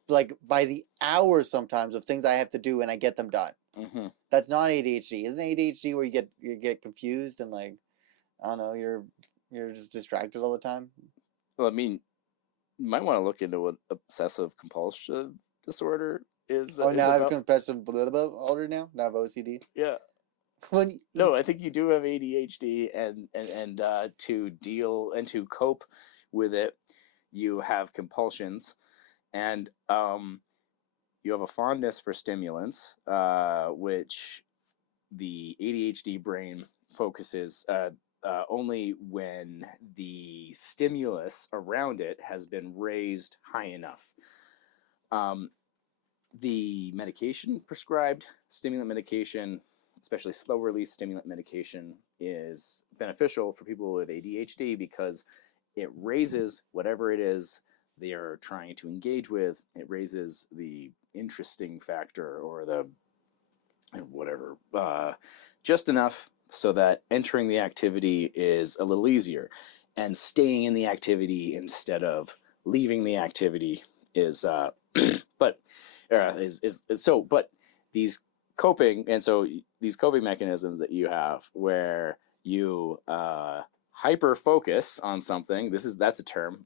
like by the hour sometimes of things I have to do and I get them done. That's not ADHD. Isn't ADHD where you get confused and like, I don't know, you're just distracted all the time? Well, I mean, you might want to look into what obsessive compulsive disorder is. Oh, now I have compulsive disorder now? Now I have OCD? Yeah. No, I think you do have ADHD and to deal and to cope with it, you have compulsions and you have a fondness for stimulants, which the ADHD brain focuses only when the stimulus around it has been raised high enough. The medication prescribed, stimulant medication, especially slow-release stimulant medication, is beneficial for people with ADHD because it raises whatever it is they are trying to engage with. It raises the interesting factor or the whatever just enough so that entering the activity is a little easier, and staying in the activity instead of leaving the activity is but these coping mechanisms that you have where you hyper focus on something. That's a term.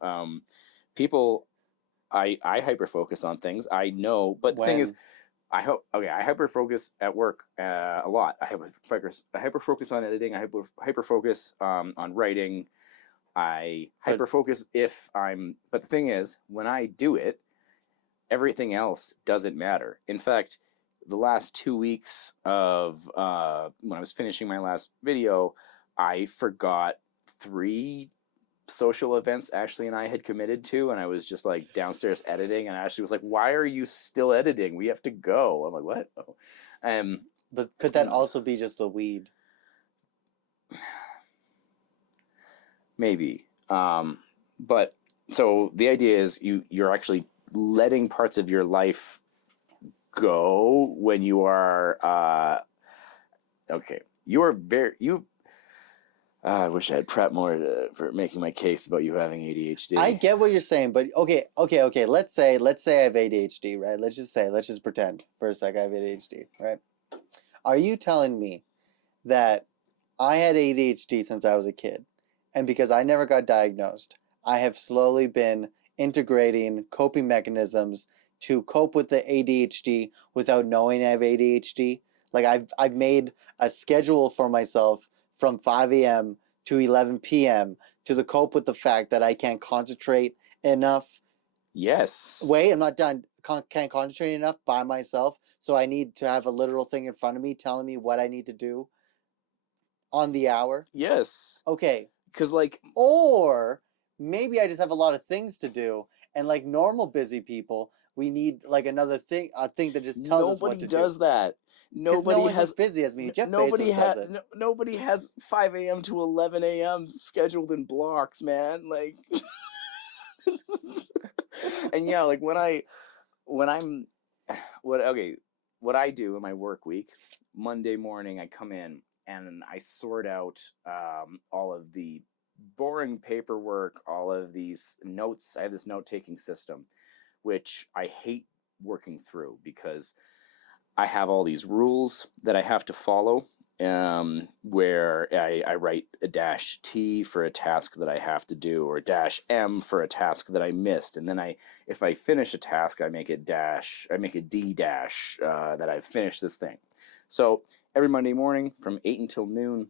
I hyper focus on things. I know, but the thing is, I hyper focus at work a lot. I hyper focus on editing. I hyper focus on writing. I hyper focus but the thing is, when I do it, everything else doesn't matter. In fact, the last 2 weeks of when I was finishing my last video, I forgot 3 social events Ashley and I had committed to, and I was just like downstairs editing, and Ashley was like, "Why are you still editing? We have to go." I'm like, "What?" Oh. But could that also be just the weed? Maybe. But so the idea is you're actually letting parts of your life go when you are okay. I wish I had prepped more for making my case about you having ADHD. I get what you're saying, but okay. Let's say I have ADHD, right? Let's just pretend for a sec I have ADHD, right? Are you telling me that I had ADHD since I was a kid, and because I never got diagnosed, I have slowly been integrating coping mechanisms to cope with the ADHD without knowing I have ADHD? Like I've made a schedule for myself from 5 a.m. to 11 p.m. to cope with the fact that I can't concentrate enough. Yes. Wait, I'm not done. Can't concentrate enough by myself, so I need to have a literal thing in front of me telling me what I need to do on the hour. Yes. Okay. Because or maybe I just have a lot of things to do, and like normal busy people, we need like another thing, a thing that just tells us what to do. Nobody does that. Nobody has as busy as me. Jeff Bezos does it. Nobody has 5 a.m. to 11 a.m. scheduled in blocks, man. Like, and yeah, like what I do in my work week, Monday morning, I come in and I sort out all of the boring paperwork, all of these notes. I have this note-taking system, which I hate working through because I have all these rules that I have to follow, where I write a -T for a task that I have to do, or -M for a task that I missed, and then if I finish a task, I make a D- that I've finished this thing. So every Monday morning from 8 until noon,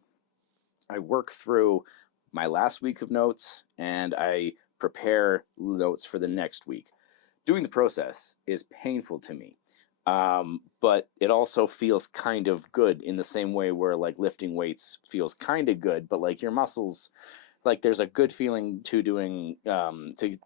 I work through my last week of notes and I prepare notes for the next week. Doing the process is painful to me. But it also feels kind of good in the same way where like lifting weights feels kind of good, but like your muscles, like there's a good feeling to doing, to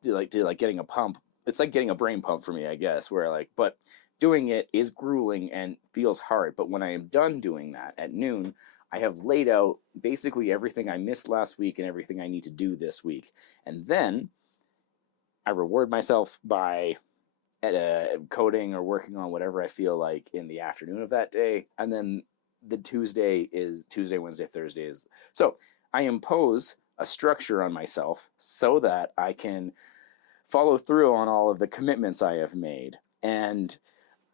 getting a pump. It's like getting a brain pump for me, I guess, where like, but doing it is grueling and feels hard. But when I am done doing that at noon, I have laid out basically everything I missed last week and everything I need to do this week. And then I reward myself by coding or working on whatever I feel like in the afternoon of that day. And then the Tuesday, Wednesday, Thursday is. So I impose a structure on myself so that I can follow through on all of the commitments I have made. And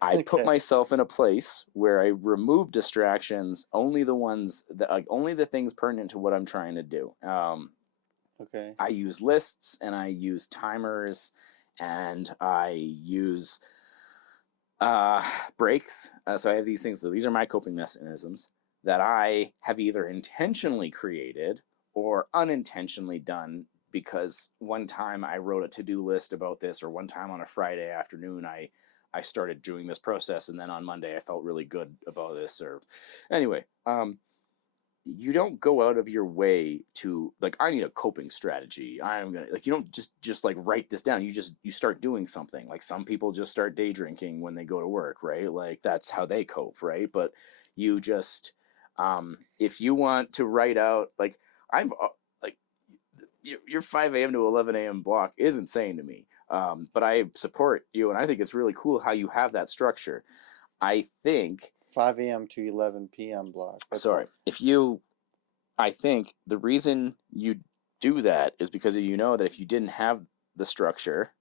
I put myself in a place where I remove distractions, only the ones that, like, only the things pertinent to what I'm trying to do. I use lists and I use timers and I use breaks. So I have these things. So these are my coping mechanisms that I have either intentionally created or unintentionally done, because one time I wrote a to-do list about this, or one time on a Friday afternoon I started doing this process, and then on Monday I felt really good about this. Or anyway, you don't go out of your way to, like, I need a coping strategy. I'm gonna, like, you don't just like write this down. You start doing something. Like some people just start day drinking when they go to work, right? Like that's how they cope, right? But you just, if you want to write out, like I've, like your 5 a.m. to 11 a.m. block is insane to me. But I support you, and I think it's really cool how you have that structure. I think 5 a.m. to 11 p.m. block. I think the reason you do that is because you know that if you didn't have the structure,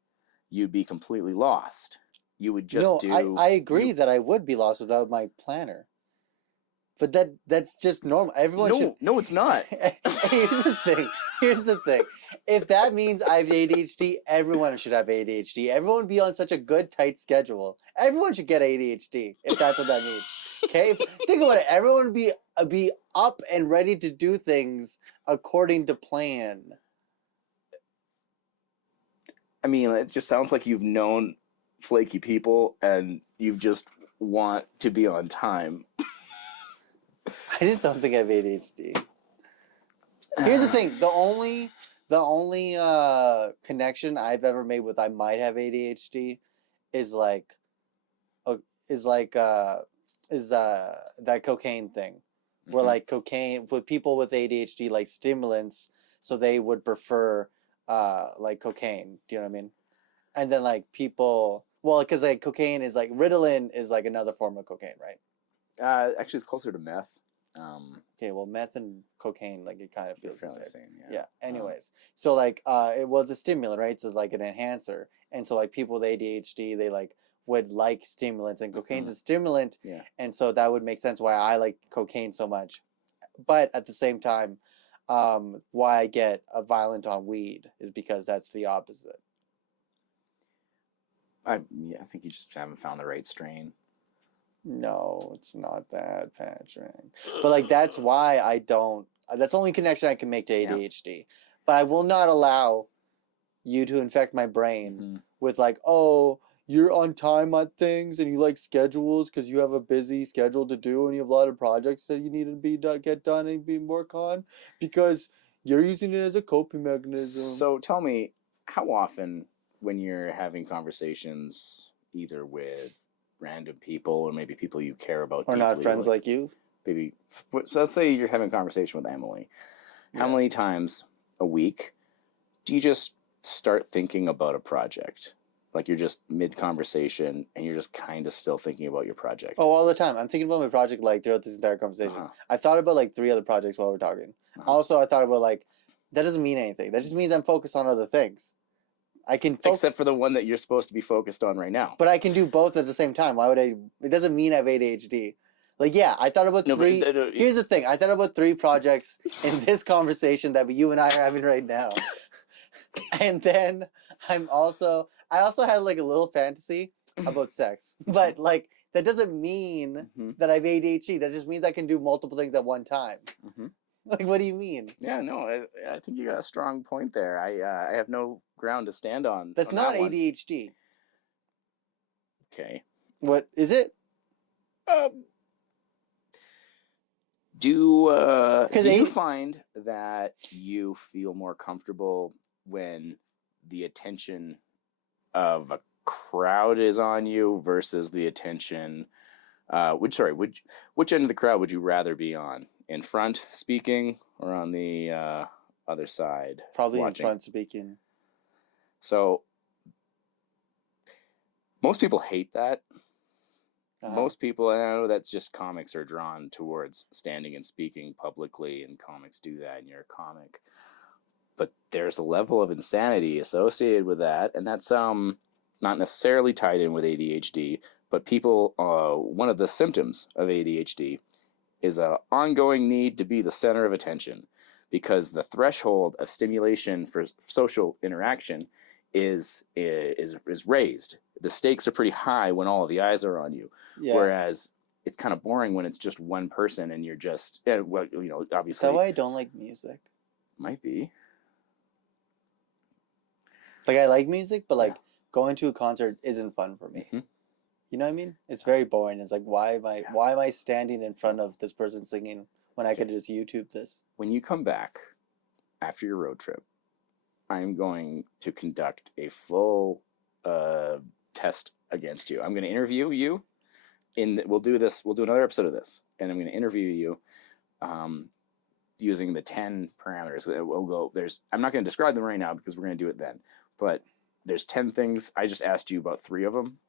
you'd be completely lost. You would just I agree that I would be lost without my planner. But that's just normal. Everyone should. No, it's not. Here's the thing. If that means I have ADHD, everyone should have ADHD. Everyone would be on such a good, tight schedule. Everyone should get ADHD if that's what that means. Okay? Think about it. Everyone would be up and ready to do things according to plan. I mean, it just sounds like you've known flaky people and you just want to be on time. I just don't think I have ADHD. Here's the thing: the only connection I've ever made with I might have ADHD is that cocaine thing, where like cocaine with people with ADHD, like stimulants, so they would prefer like cocaine. Do you know what I mean? And then like people, well, because like cocaine is like Ritalin is like another form of cocaine, right? Actually, it's closer to meth. Okay, well, meth and cocaine, like it kind of feels the same. Yeah. Anyways, so like, it was a stimulant, right? So like an enhancer, and so like people with ADHD, they like would like stimulants, and cocaine's a stimulant, and so that would make sense why I like cocaine so much. But at the same time, why I get violent on weed is because that's the opposite. I think you just haven't found the right strain. No, it's not that, Patrick. But like that's why I don't. That's the only connection I can make to ADHD. But I will not allow you to infect my brain with like, oh, you're on time at things and you like schedules because you have a busy schedule to do and you have a lot of projects that you need to get done and work on because you're using it as a coping mechanism. So tell me, how often when you're having conversations either with random people or maybe people you care about or deeply, not friends like you, maybe, so let's say you're having a conversation with Emily, how many times a week do you just start thinking about a project? Like you're just mid-conversation and you're just kind of still thinking about your project? Oh, all the time. I'm thinking about my project like throughout this entire conversation. I've thought about like 3 other projects while we're talking. Also, I thought about like, that doesn't mean anything. That just means I'm focused on other things. I can except for the one that you're supposed to be focused on right now. But I can do both at the same time. Why would I? It doesn't mean I have ADHD. Like, yeah, I thought about 3. Here's the thing. I thought about 3 projects in this conversation that you and I are having right now. And then I also had like a little fantasy about sex. But like, that doesn't mean that I have ADHD. That just means I can do multiple things at one time. Like, what do you mean? Yeah, no, I think you got a strong point there. I have no ground to stand on. That's not ADHD. Okay. What is it? Do you find that you feel more comfortable when the attention of a crowd is on you versus the attention which end of the crowd would you rather be on? In front speaking or on the other side? Probably watching? In front speaking. So most people hate that. Most people, and I know that's just comics are drawn towards standing and speaking publicly, and comics do that, and you're a comic. But there's a level of insanity associated with that, and that's not necessarily tied in with ADHD, but people, one of the symptoms of ADHD is an ongoing need to be the center of attention, because the threshold of stimulation for social interaction is raised. The stakes are pretty high when all of the eyes are on you. Yeah. Whereas it's kind of boring when it's just one person and you're just, well, you know, obviously. Is that why I don't like music? Might be. Like, I like music, but like going to a concert isn't fun for me. You know what I mean? It's very boring. It's like, why am I standing in front of this person singing when I could just YouTube this? When you come back after your road trip, I'm going to conduct a full test against you. I'm going to interview you. We'll do another episode of this, and I'm going to interview you using the 10 parameters. I'm not going to describe them right now because we're going to do it then. But there's 10 things. I just asked you about 3 of them,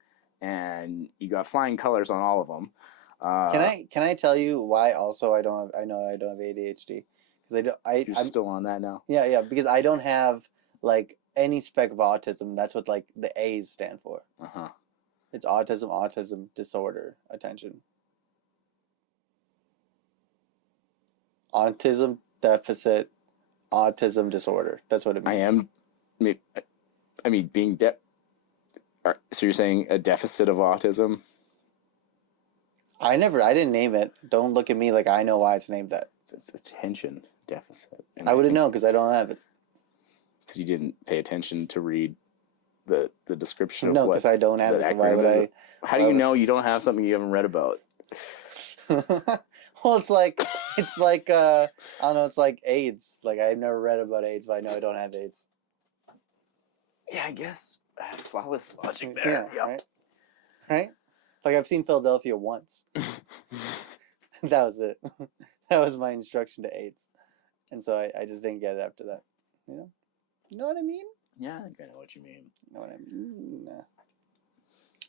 and you got flying colors on all of them. Can I tell you why? Also, I know I don't have ADHD because I'm still on that now. Yeah, because I don't have like any speck of autism. That's what like the A's stand for. It's autism disorder, attention. Autism deficit, autism disorder. That's what it means. I mean, being so you're saying a deficit of autism? I didn't name it. Don't look at me like I know why it's named that. It's attention deficit. I wouldn't know because I don't have it. Because you didn't pay attention to read the description of what? No, because I don't have it. So why would I? How do you know you don't have something you haven't read about? Well, it's like I don't know. It's like AIDS. Like, I've never read about AIDS, but I know I don't have AIDS. Yeah, I guess flawless logic there. Yeah, yep. Right. Like, I've seen Philadelphia once. That was it. That was my introduction to AIDS, and so I just didn't get it after that. You know what I mean? Yeah, I think I know what you mean. You know what I mean? Nah.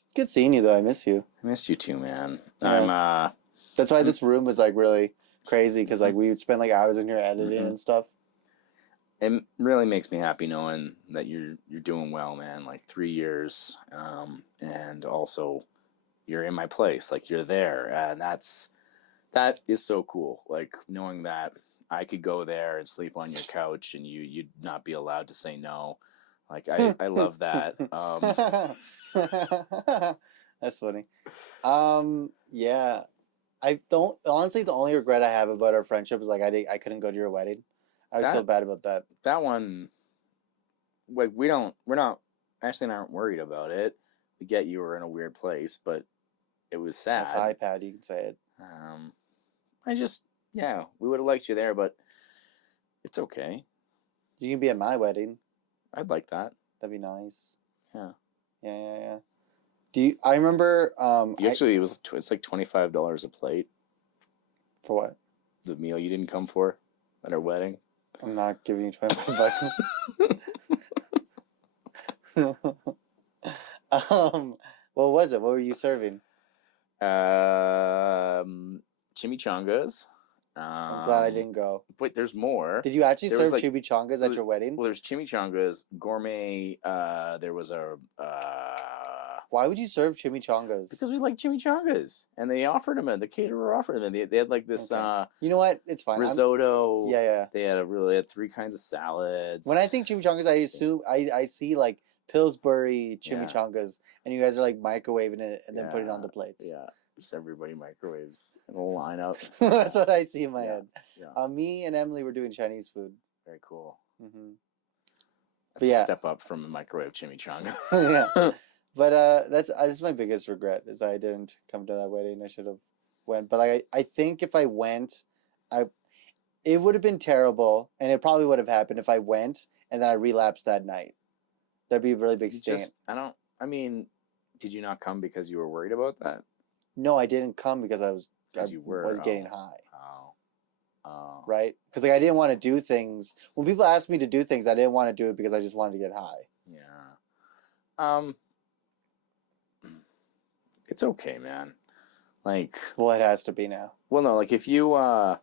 It's good seeing you, though. I miss you. I miss you too, man. Yeah. That's why this room was like really crazy, because like we would spend like hours in here editing and stuff. It really makes me happy knowing that you're doing well, man. Like 3 years, and also you're in my place. Like, you're there, and that is so cool. Like, knowing that I could go there and sleep on your couch, and you'd not be allowed to say no. Like, I love that. That's funny. Yeah. Honestly, the only regret I have about our friendship is like I couldn't go to your wedding. I was so bad about that. That one, like, we're not, Ashley and I aren't worried about it. We get you were in a weird place, but it was sad. That's iPad, you can say it. We would have liked you there, but it's okay. You can be at my wedding. I'd like that. That'd be nice. Yeah. Yeah. I remember it's like $25 a plate. For what? The meal you didn't come for at our wedding. I'm not giving you $25. What was it? What were you serving? Chimichangas. I'm glad I didn't go. Wait, there's more. Did you actually serve chimichangas at your wedding? Well, there's chimichangas, gourmet. There was a. Why would you serve chimichangas? Because we like chimichangas, and they offered them. The caterer offered them. They had like this. Okay. You know what? It's fine. Risotto. Yeah. They had 3 kinds of salads. When I think chimichangas, I assume I see like Pillsbury chimichangas, and you guys are like microwaving it and then putting it on the Yeah, plates. yeah. Just everybody microwaves in a lineup. That's what I see in my head. Yeah. Me and Emily were doing Chinese food. Very cool. Mm-hmm. That's a step up from a microwave chimichanga. Yeah. But that's my biggest regret is I didn't come to that wedding. I should have went. But like I think if I went, it would have been terrible, and it probably would have happened if I went and then I relapsed that night. That'd be a really big stain. I mean, did you not come because you were worried about that? No, I didn't come because I was getting high. Oh. Right? Because like I didn't want to do things. When people asked me to do things, I didn't want to do it because I just wanted to get high. Yeah. It's okay, man. Like, well, it has to be now. Well, no, like if you I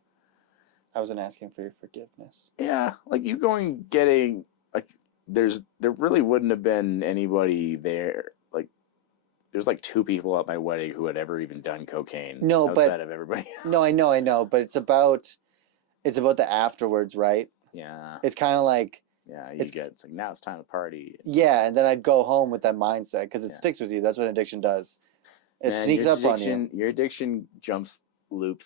wasn't asking for your forgiveness. Yeah, like you going getting like there really wouldn't have been anybody there. Like there's like 2 people at my wedding who had ever even done cocaine. No, outside of everybody. No, I know, but it's about the afterwards, right? Yeah. It's kind of like it's like now it's time to party. Yeah, and then I'd go home with that mindset because it sticks with you. That's what addiction does. It sneaks up on you. Your addiction jumps through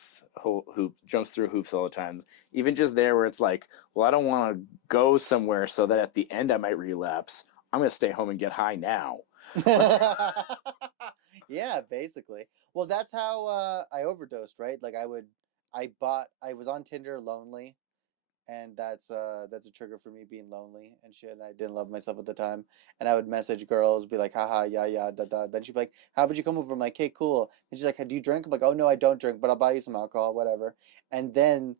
hoops all the time. Even just there where it's like, well, I don't want to go somewhere so that at the end I might relapse. I'm going to stay home and get high now. Yeah, basically. Well, that's how I overdosed, right? Like I was on Tinder lonely, and that's a trigger for me being lonely and shit. And I didn't love myself at the time, and I would message girls, be like, haha, yeah, da da. Then she'd be like, how about you come over? I'm like, okay, cool. And she's like, do you drink? I'm like, oh no, I don't drink, but I'll buy you some alcohol, whatever. And then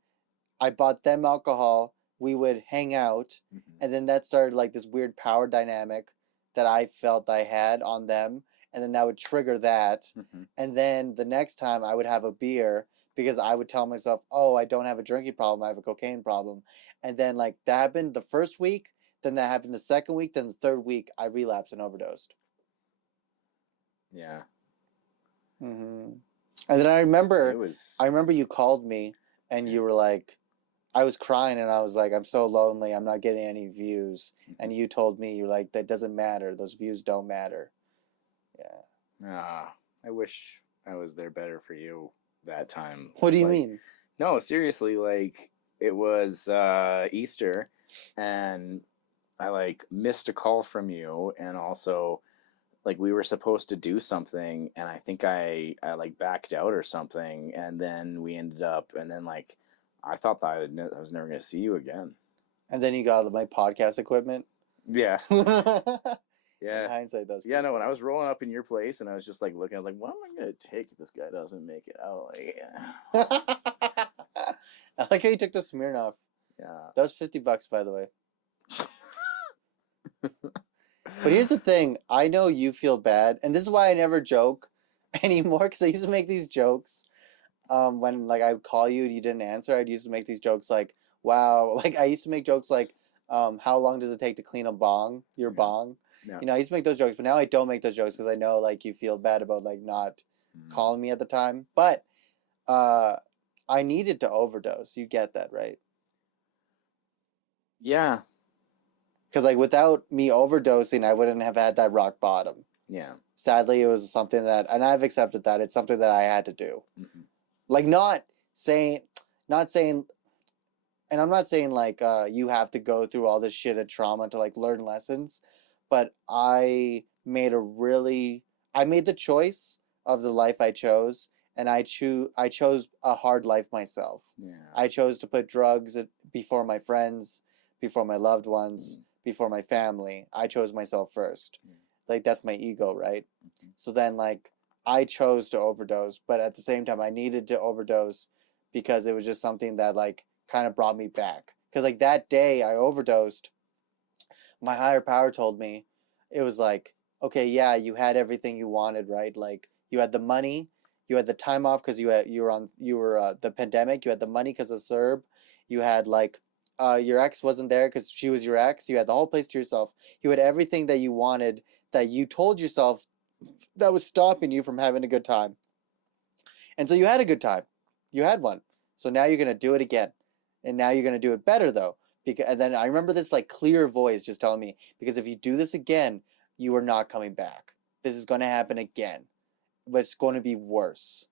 I bought them alcohol. We would hang out, and then that started like this weird power dynamic that I felt I had on them, and then that would trigger that. And then the next time I would have a beer because I would tell myself, oh, I don't have a drinking problem, I have a cocaine problem. And then like that happened the first week, then that happened the second week, then the third week I relapsed and overdosed. Yeah. And then I remember you called me and you were like, I was crying and I was like, I'm so lonely, I'm not getting any views. And you told me, you're like, that doesn't matter, those views don't matter. Yeah. I wish I was there better for you that time. What do you mean? No, seriously, like it was Easter and I like missed a call from you, and also like we were supposed to do something and I think I like backed out or something, and then we ended up, and then like I thought that I was never going to see you again. And then you got my podcast equipment? Yeah. Yeah. In hindsight, that's no, when I was rolling up in your place and I was just like looking, I was like, what am I going to take if this guy doesn't make it out? Like, yeah. I like how you took the Smirnoff. Yeah. That was $50, by the way. But here's the thing. I know you feel bad, and this is why I never joke anymore, because I used to make these jokes when like I would call you and you didn't answer. I'd used to make these jokes like, wow. Like I used to make jokes like, how long does it take to clean a bong? Your bong? Yeah. You know, I used to make those jokes, but now I don't make those jokes because I know like you feel bad about like not calling me at the time. But I needed to overdose. You get that, right? Yeah. Because like without me overdosing, I wouldn't have had that rock bottom. Yeah. Sadly, it was something that, and I've accepted that it's something that I had to do. Like not saying, and I'm not saying like you have to go through all this shit of trauma to like learn lessons, but I made the choice of the life I chose, and I chose a hard life myself. Yeah. I chose to put drugs before my friends, before my loved ones, before my family. I chose myself first. Like that's my ego, right? So then like I chose to overdose, but at the same time I needed to overdose because it was just something that like kind of brought me back. Because like that day I overdosed, my higher power told me, it was like, okay, yeah, you had everything you wanted, right? Like you had the money, you had the time off because you were the pandemic, you had the money because of CERB, you had like your ex wasn't there because she was your ex, you had the whole place to yourself, you had everything that you wanted that you told yourself that was stopping you from having a good time. And so you had a good time. You had one. So now you're going to do it again. And now you're going to do it better though, Because, and then I remember this like clear voice just telling me, because if you do this again, you are not coming back. This is going to happen again, but it's going to be worse,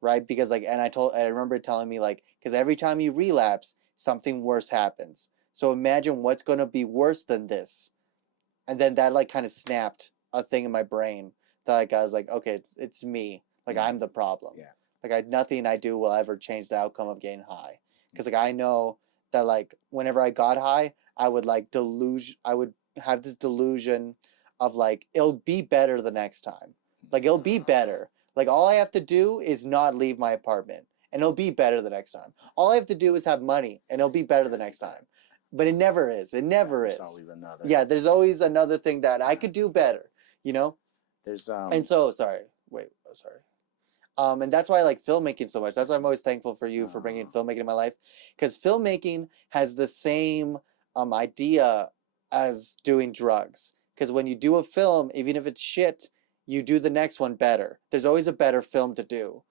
right? Because like, and I remember telling me like, because every time you relapse, something worse happens. So imagine what's going to be worse than this. And then that like kind of snapped a thing in my brain that like I was like, okay, it's me. Like I'm the problem. Yeah. Like nothing I do will ever change the outcome of getting high. Because like I know that like whenever I got high, I would like I would have this delusion of like it'll be better the next time. Like it'll be better. Like all I have to do is not leave my apartment and it'll be better the next time. All I have to do is have money and it'll be better the next time. But it never is. It never is. There's always another. Yeah, there's always another thing that I could do better, you know? There's And so sorry. And that's why I like filmmaking so much. That's why I'm always thankful for you for bringing filmmaking in my life, because filmmaking has the same idea as doing drugs. Because when you do a film, even if it's shit, you do the next one better. There's always a better film to do,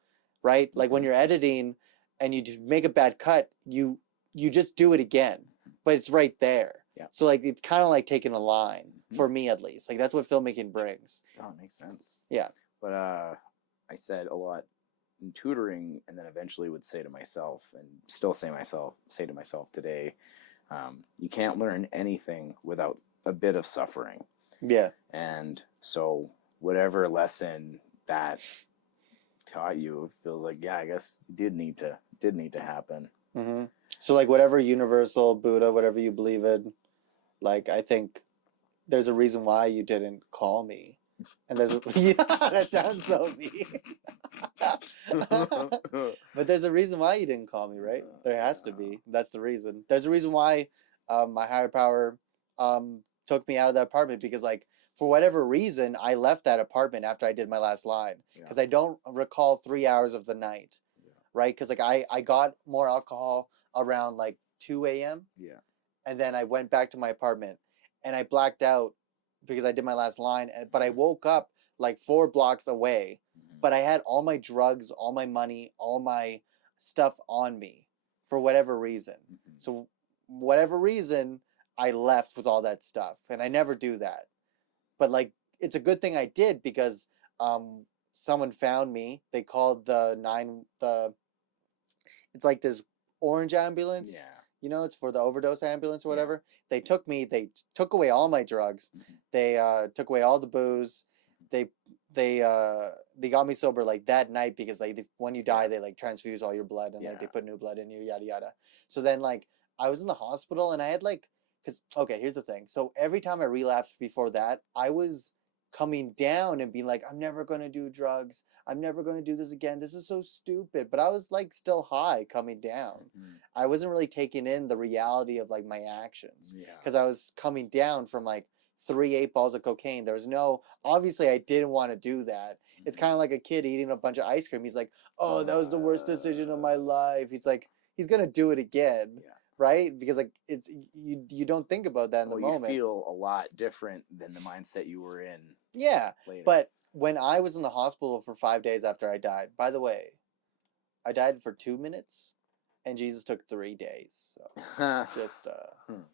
right? Like when you're editing and you make a bad cut, you just do it again, but it's right there. Yeah. So like it's kind of like taking a line for me at least. Like that's what filmmaking brings. Oh, it makes sense. Yeah. But I said a lot in tutoring, and then eventually would say to myself, and still say to myself today, you can't learn anything without a bit of suffering. Yeah. And so whatever lesson that taught you, it feels like, yeah, I guess it did need to happen. Mm-hmm. So like whatever universal Buddha, whatever you believe in, like I think there's a reason why you didn't call me. And there's yeah, that sounds so mean. But there's a reason why you didn't call me, right? There has to be. That's the reason. There's a reason why my higher power took me out of that apartment, because like for whatever reason I left that apartment after I did my last line, because I don't recall 3 hours of the night, right? Because like I got more alcohol around like 2 a.m. Yeah. And then I went back to my apartment and I blacked out because I did my last line. But I woke up like 4 blocks away. But I had all my drugs, all my money, all my stuff on me for whatever reason. So whatever reason, I left with all that stuff. And I never do that. But like, it's a good thing I did, because someone found me. They called it's like this orange ambulance. Yeah. You know, it's for the overdose ambulance or whatever. Yeah. They took me. They took away all my drugs. They took away all the booze. They got me sober like that night, because like when you die, they like transfuse all your blood and like they put new blood in you, yada yada. So then like I was in the hospital and I had like, here's the thing. So every time I relapsed before that, I was coming down and being like, I'm never going to do drugs. I'm never going to do this again. This is so stupid. But I was like still high coming down. I wasn't really taking in the reality of like my actions, because I was coming down from like 3 8-balls of cocaine. There was obviously I didn't want to do that. It's kind of like a kid eating a bunch of ice cream. He's like, oh, that was the worst decision of my life. He's like, he's going to do it again. Right? Because like it's you don't think about that in the moment. You feel a lot different than the mindset you were in. Yeah. Later. But when I was in the hospital for 5 days after I died, by the way, I died for 2 minutes and Jesus took 3 days. So just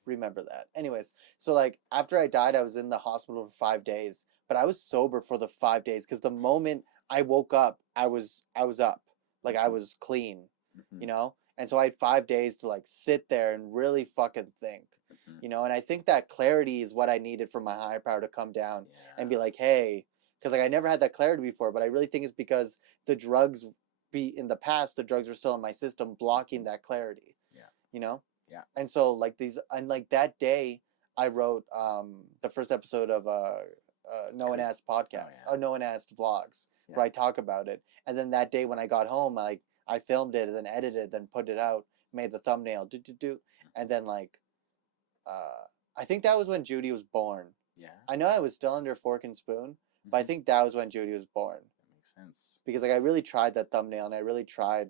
remember that. Anyways, so like after I died, I was in the hospital for 5 days, but I was sober for the 5 days, because the moment I woke up, I was up. Like I was clean, you know? And so I had 5 days to like sit there and really fucking think, you know? And I think that clarity is what I needed for my higher power to come down and be like, hey, because like I never had that clarity before, but I really think it's because the drugs in the past, the drugs were still in my system, blocking that clarity, you know? Yeah. And so like that day I wrote the first episode of No One Asked podcast, or No One Asked vlogs, where I talk about it. And then that day when I got home, I filmed it and then edited, then put it out, made the thumbnail, and then like, I think that was when Judy was born. Yeah. I know I was still under fork and spoon, but I think that was when Judy was born. That makes sense. Because like I really tried that thumbnail, and I really tried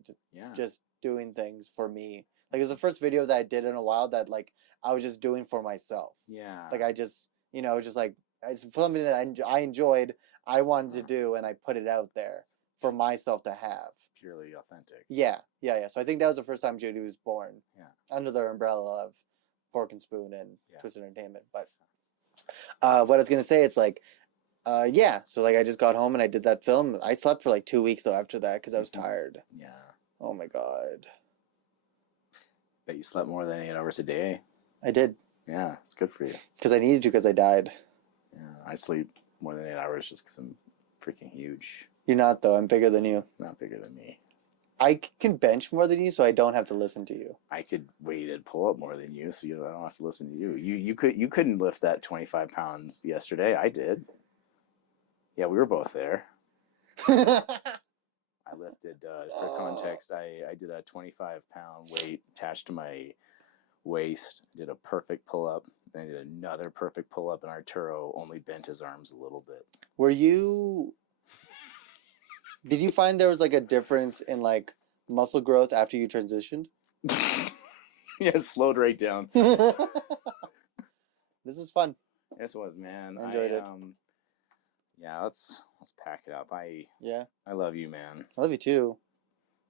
just doing things for me. Like it was the first video that I did in a while that like I was just doing for myself. Yeah. Like I just, just like it's something that I enjoyed, I wanted to do, and I put it out there for myself to have. Purely authentic. Yeah. So I think that was the first time Judy was born. Yeah. Under the umbrella of Fork and Spoon and Twisted Entertainment. But what I was gonna say, it's like, yeah. So like I just got home and I did that film. I slept for like 2 weeks though after that because I was tired. Yeah. Oh my god. Bet you slept more than 8 hours a day. I did. Yeah, it's good for you. Because I needed to because I died. Yeah, I sleep more than 8 hours just because I'm freaking huge. You're not though. I'm bigger than you. Not bigger than me. I can bench more than you, so I don't have to listen to you. I could weight and pull up more than you, so I don't have to listen to you. You couldn't lift that 25 pounds yesterday. I did. Yeah, we were both there. I lifted, for context, I did a 25-pound weight attached to my waist, did a perfect pull-up, then I did another perfect pull-up, and Arturo only bent his arms a little bit. Did you find there was like a difference in like muscle growth after you transitioned? Yeah, it slowed right down. This is fun. This was, man. I enjoyed it. Yeah, let's pack it up. I love you, man. I love you too.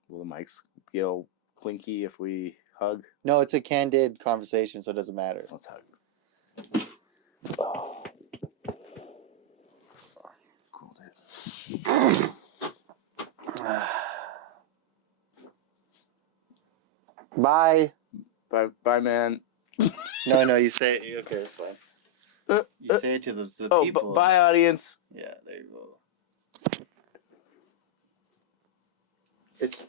Will the mics get all clinky if we hug? No, it's a candid conversation, so it doesn't matter. Let's hug. Cool, dude. Bye. Bye, man. No, you say it. Okay, it's fine. You say it to the people. Bye, audience. Yeah, there you go. It's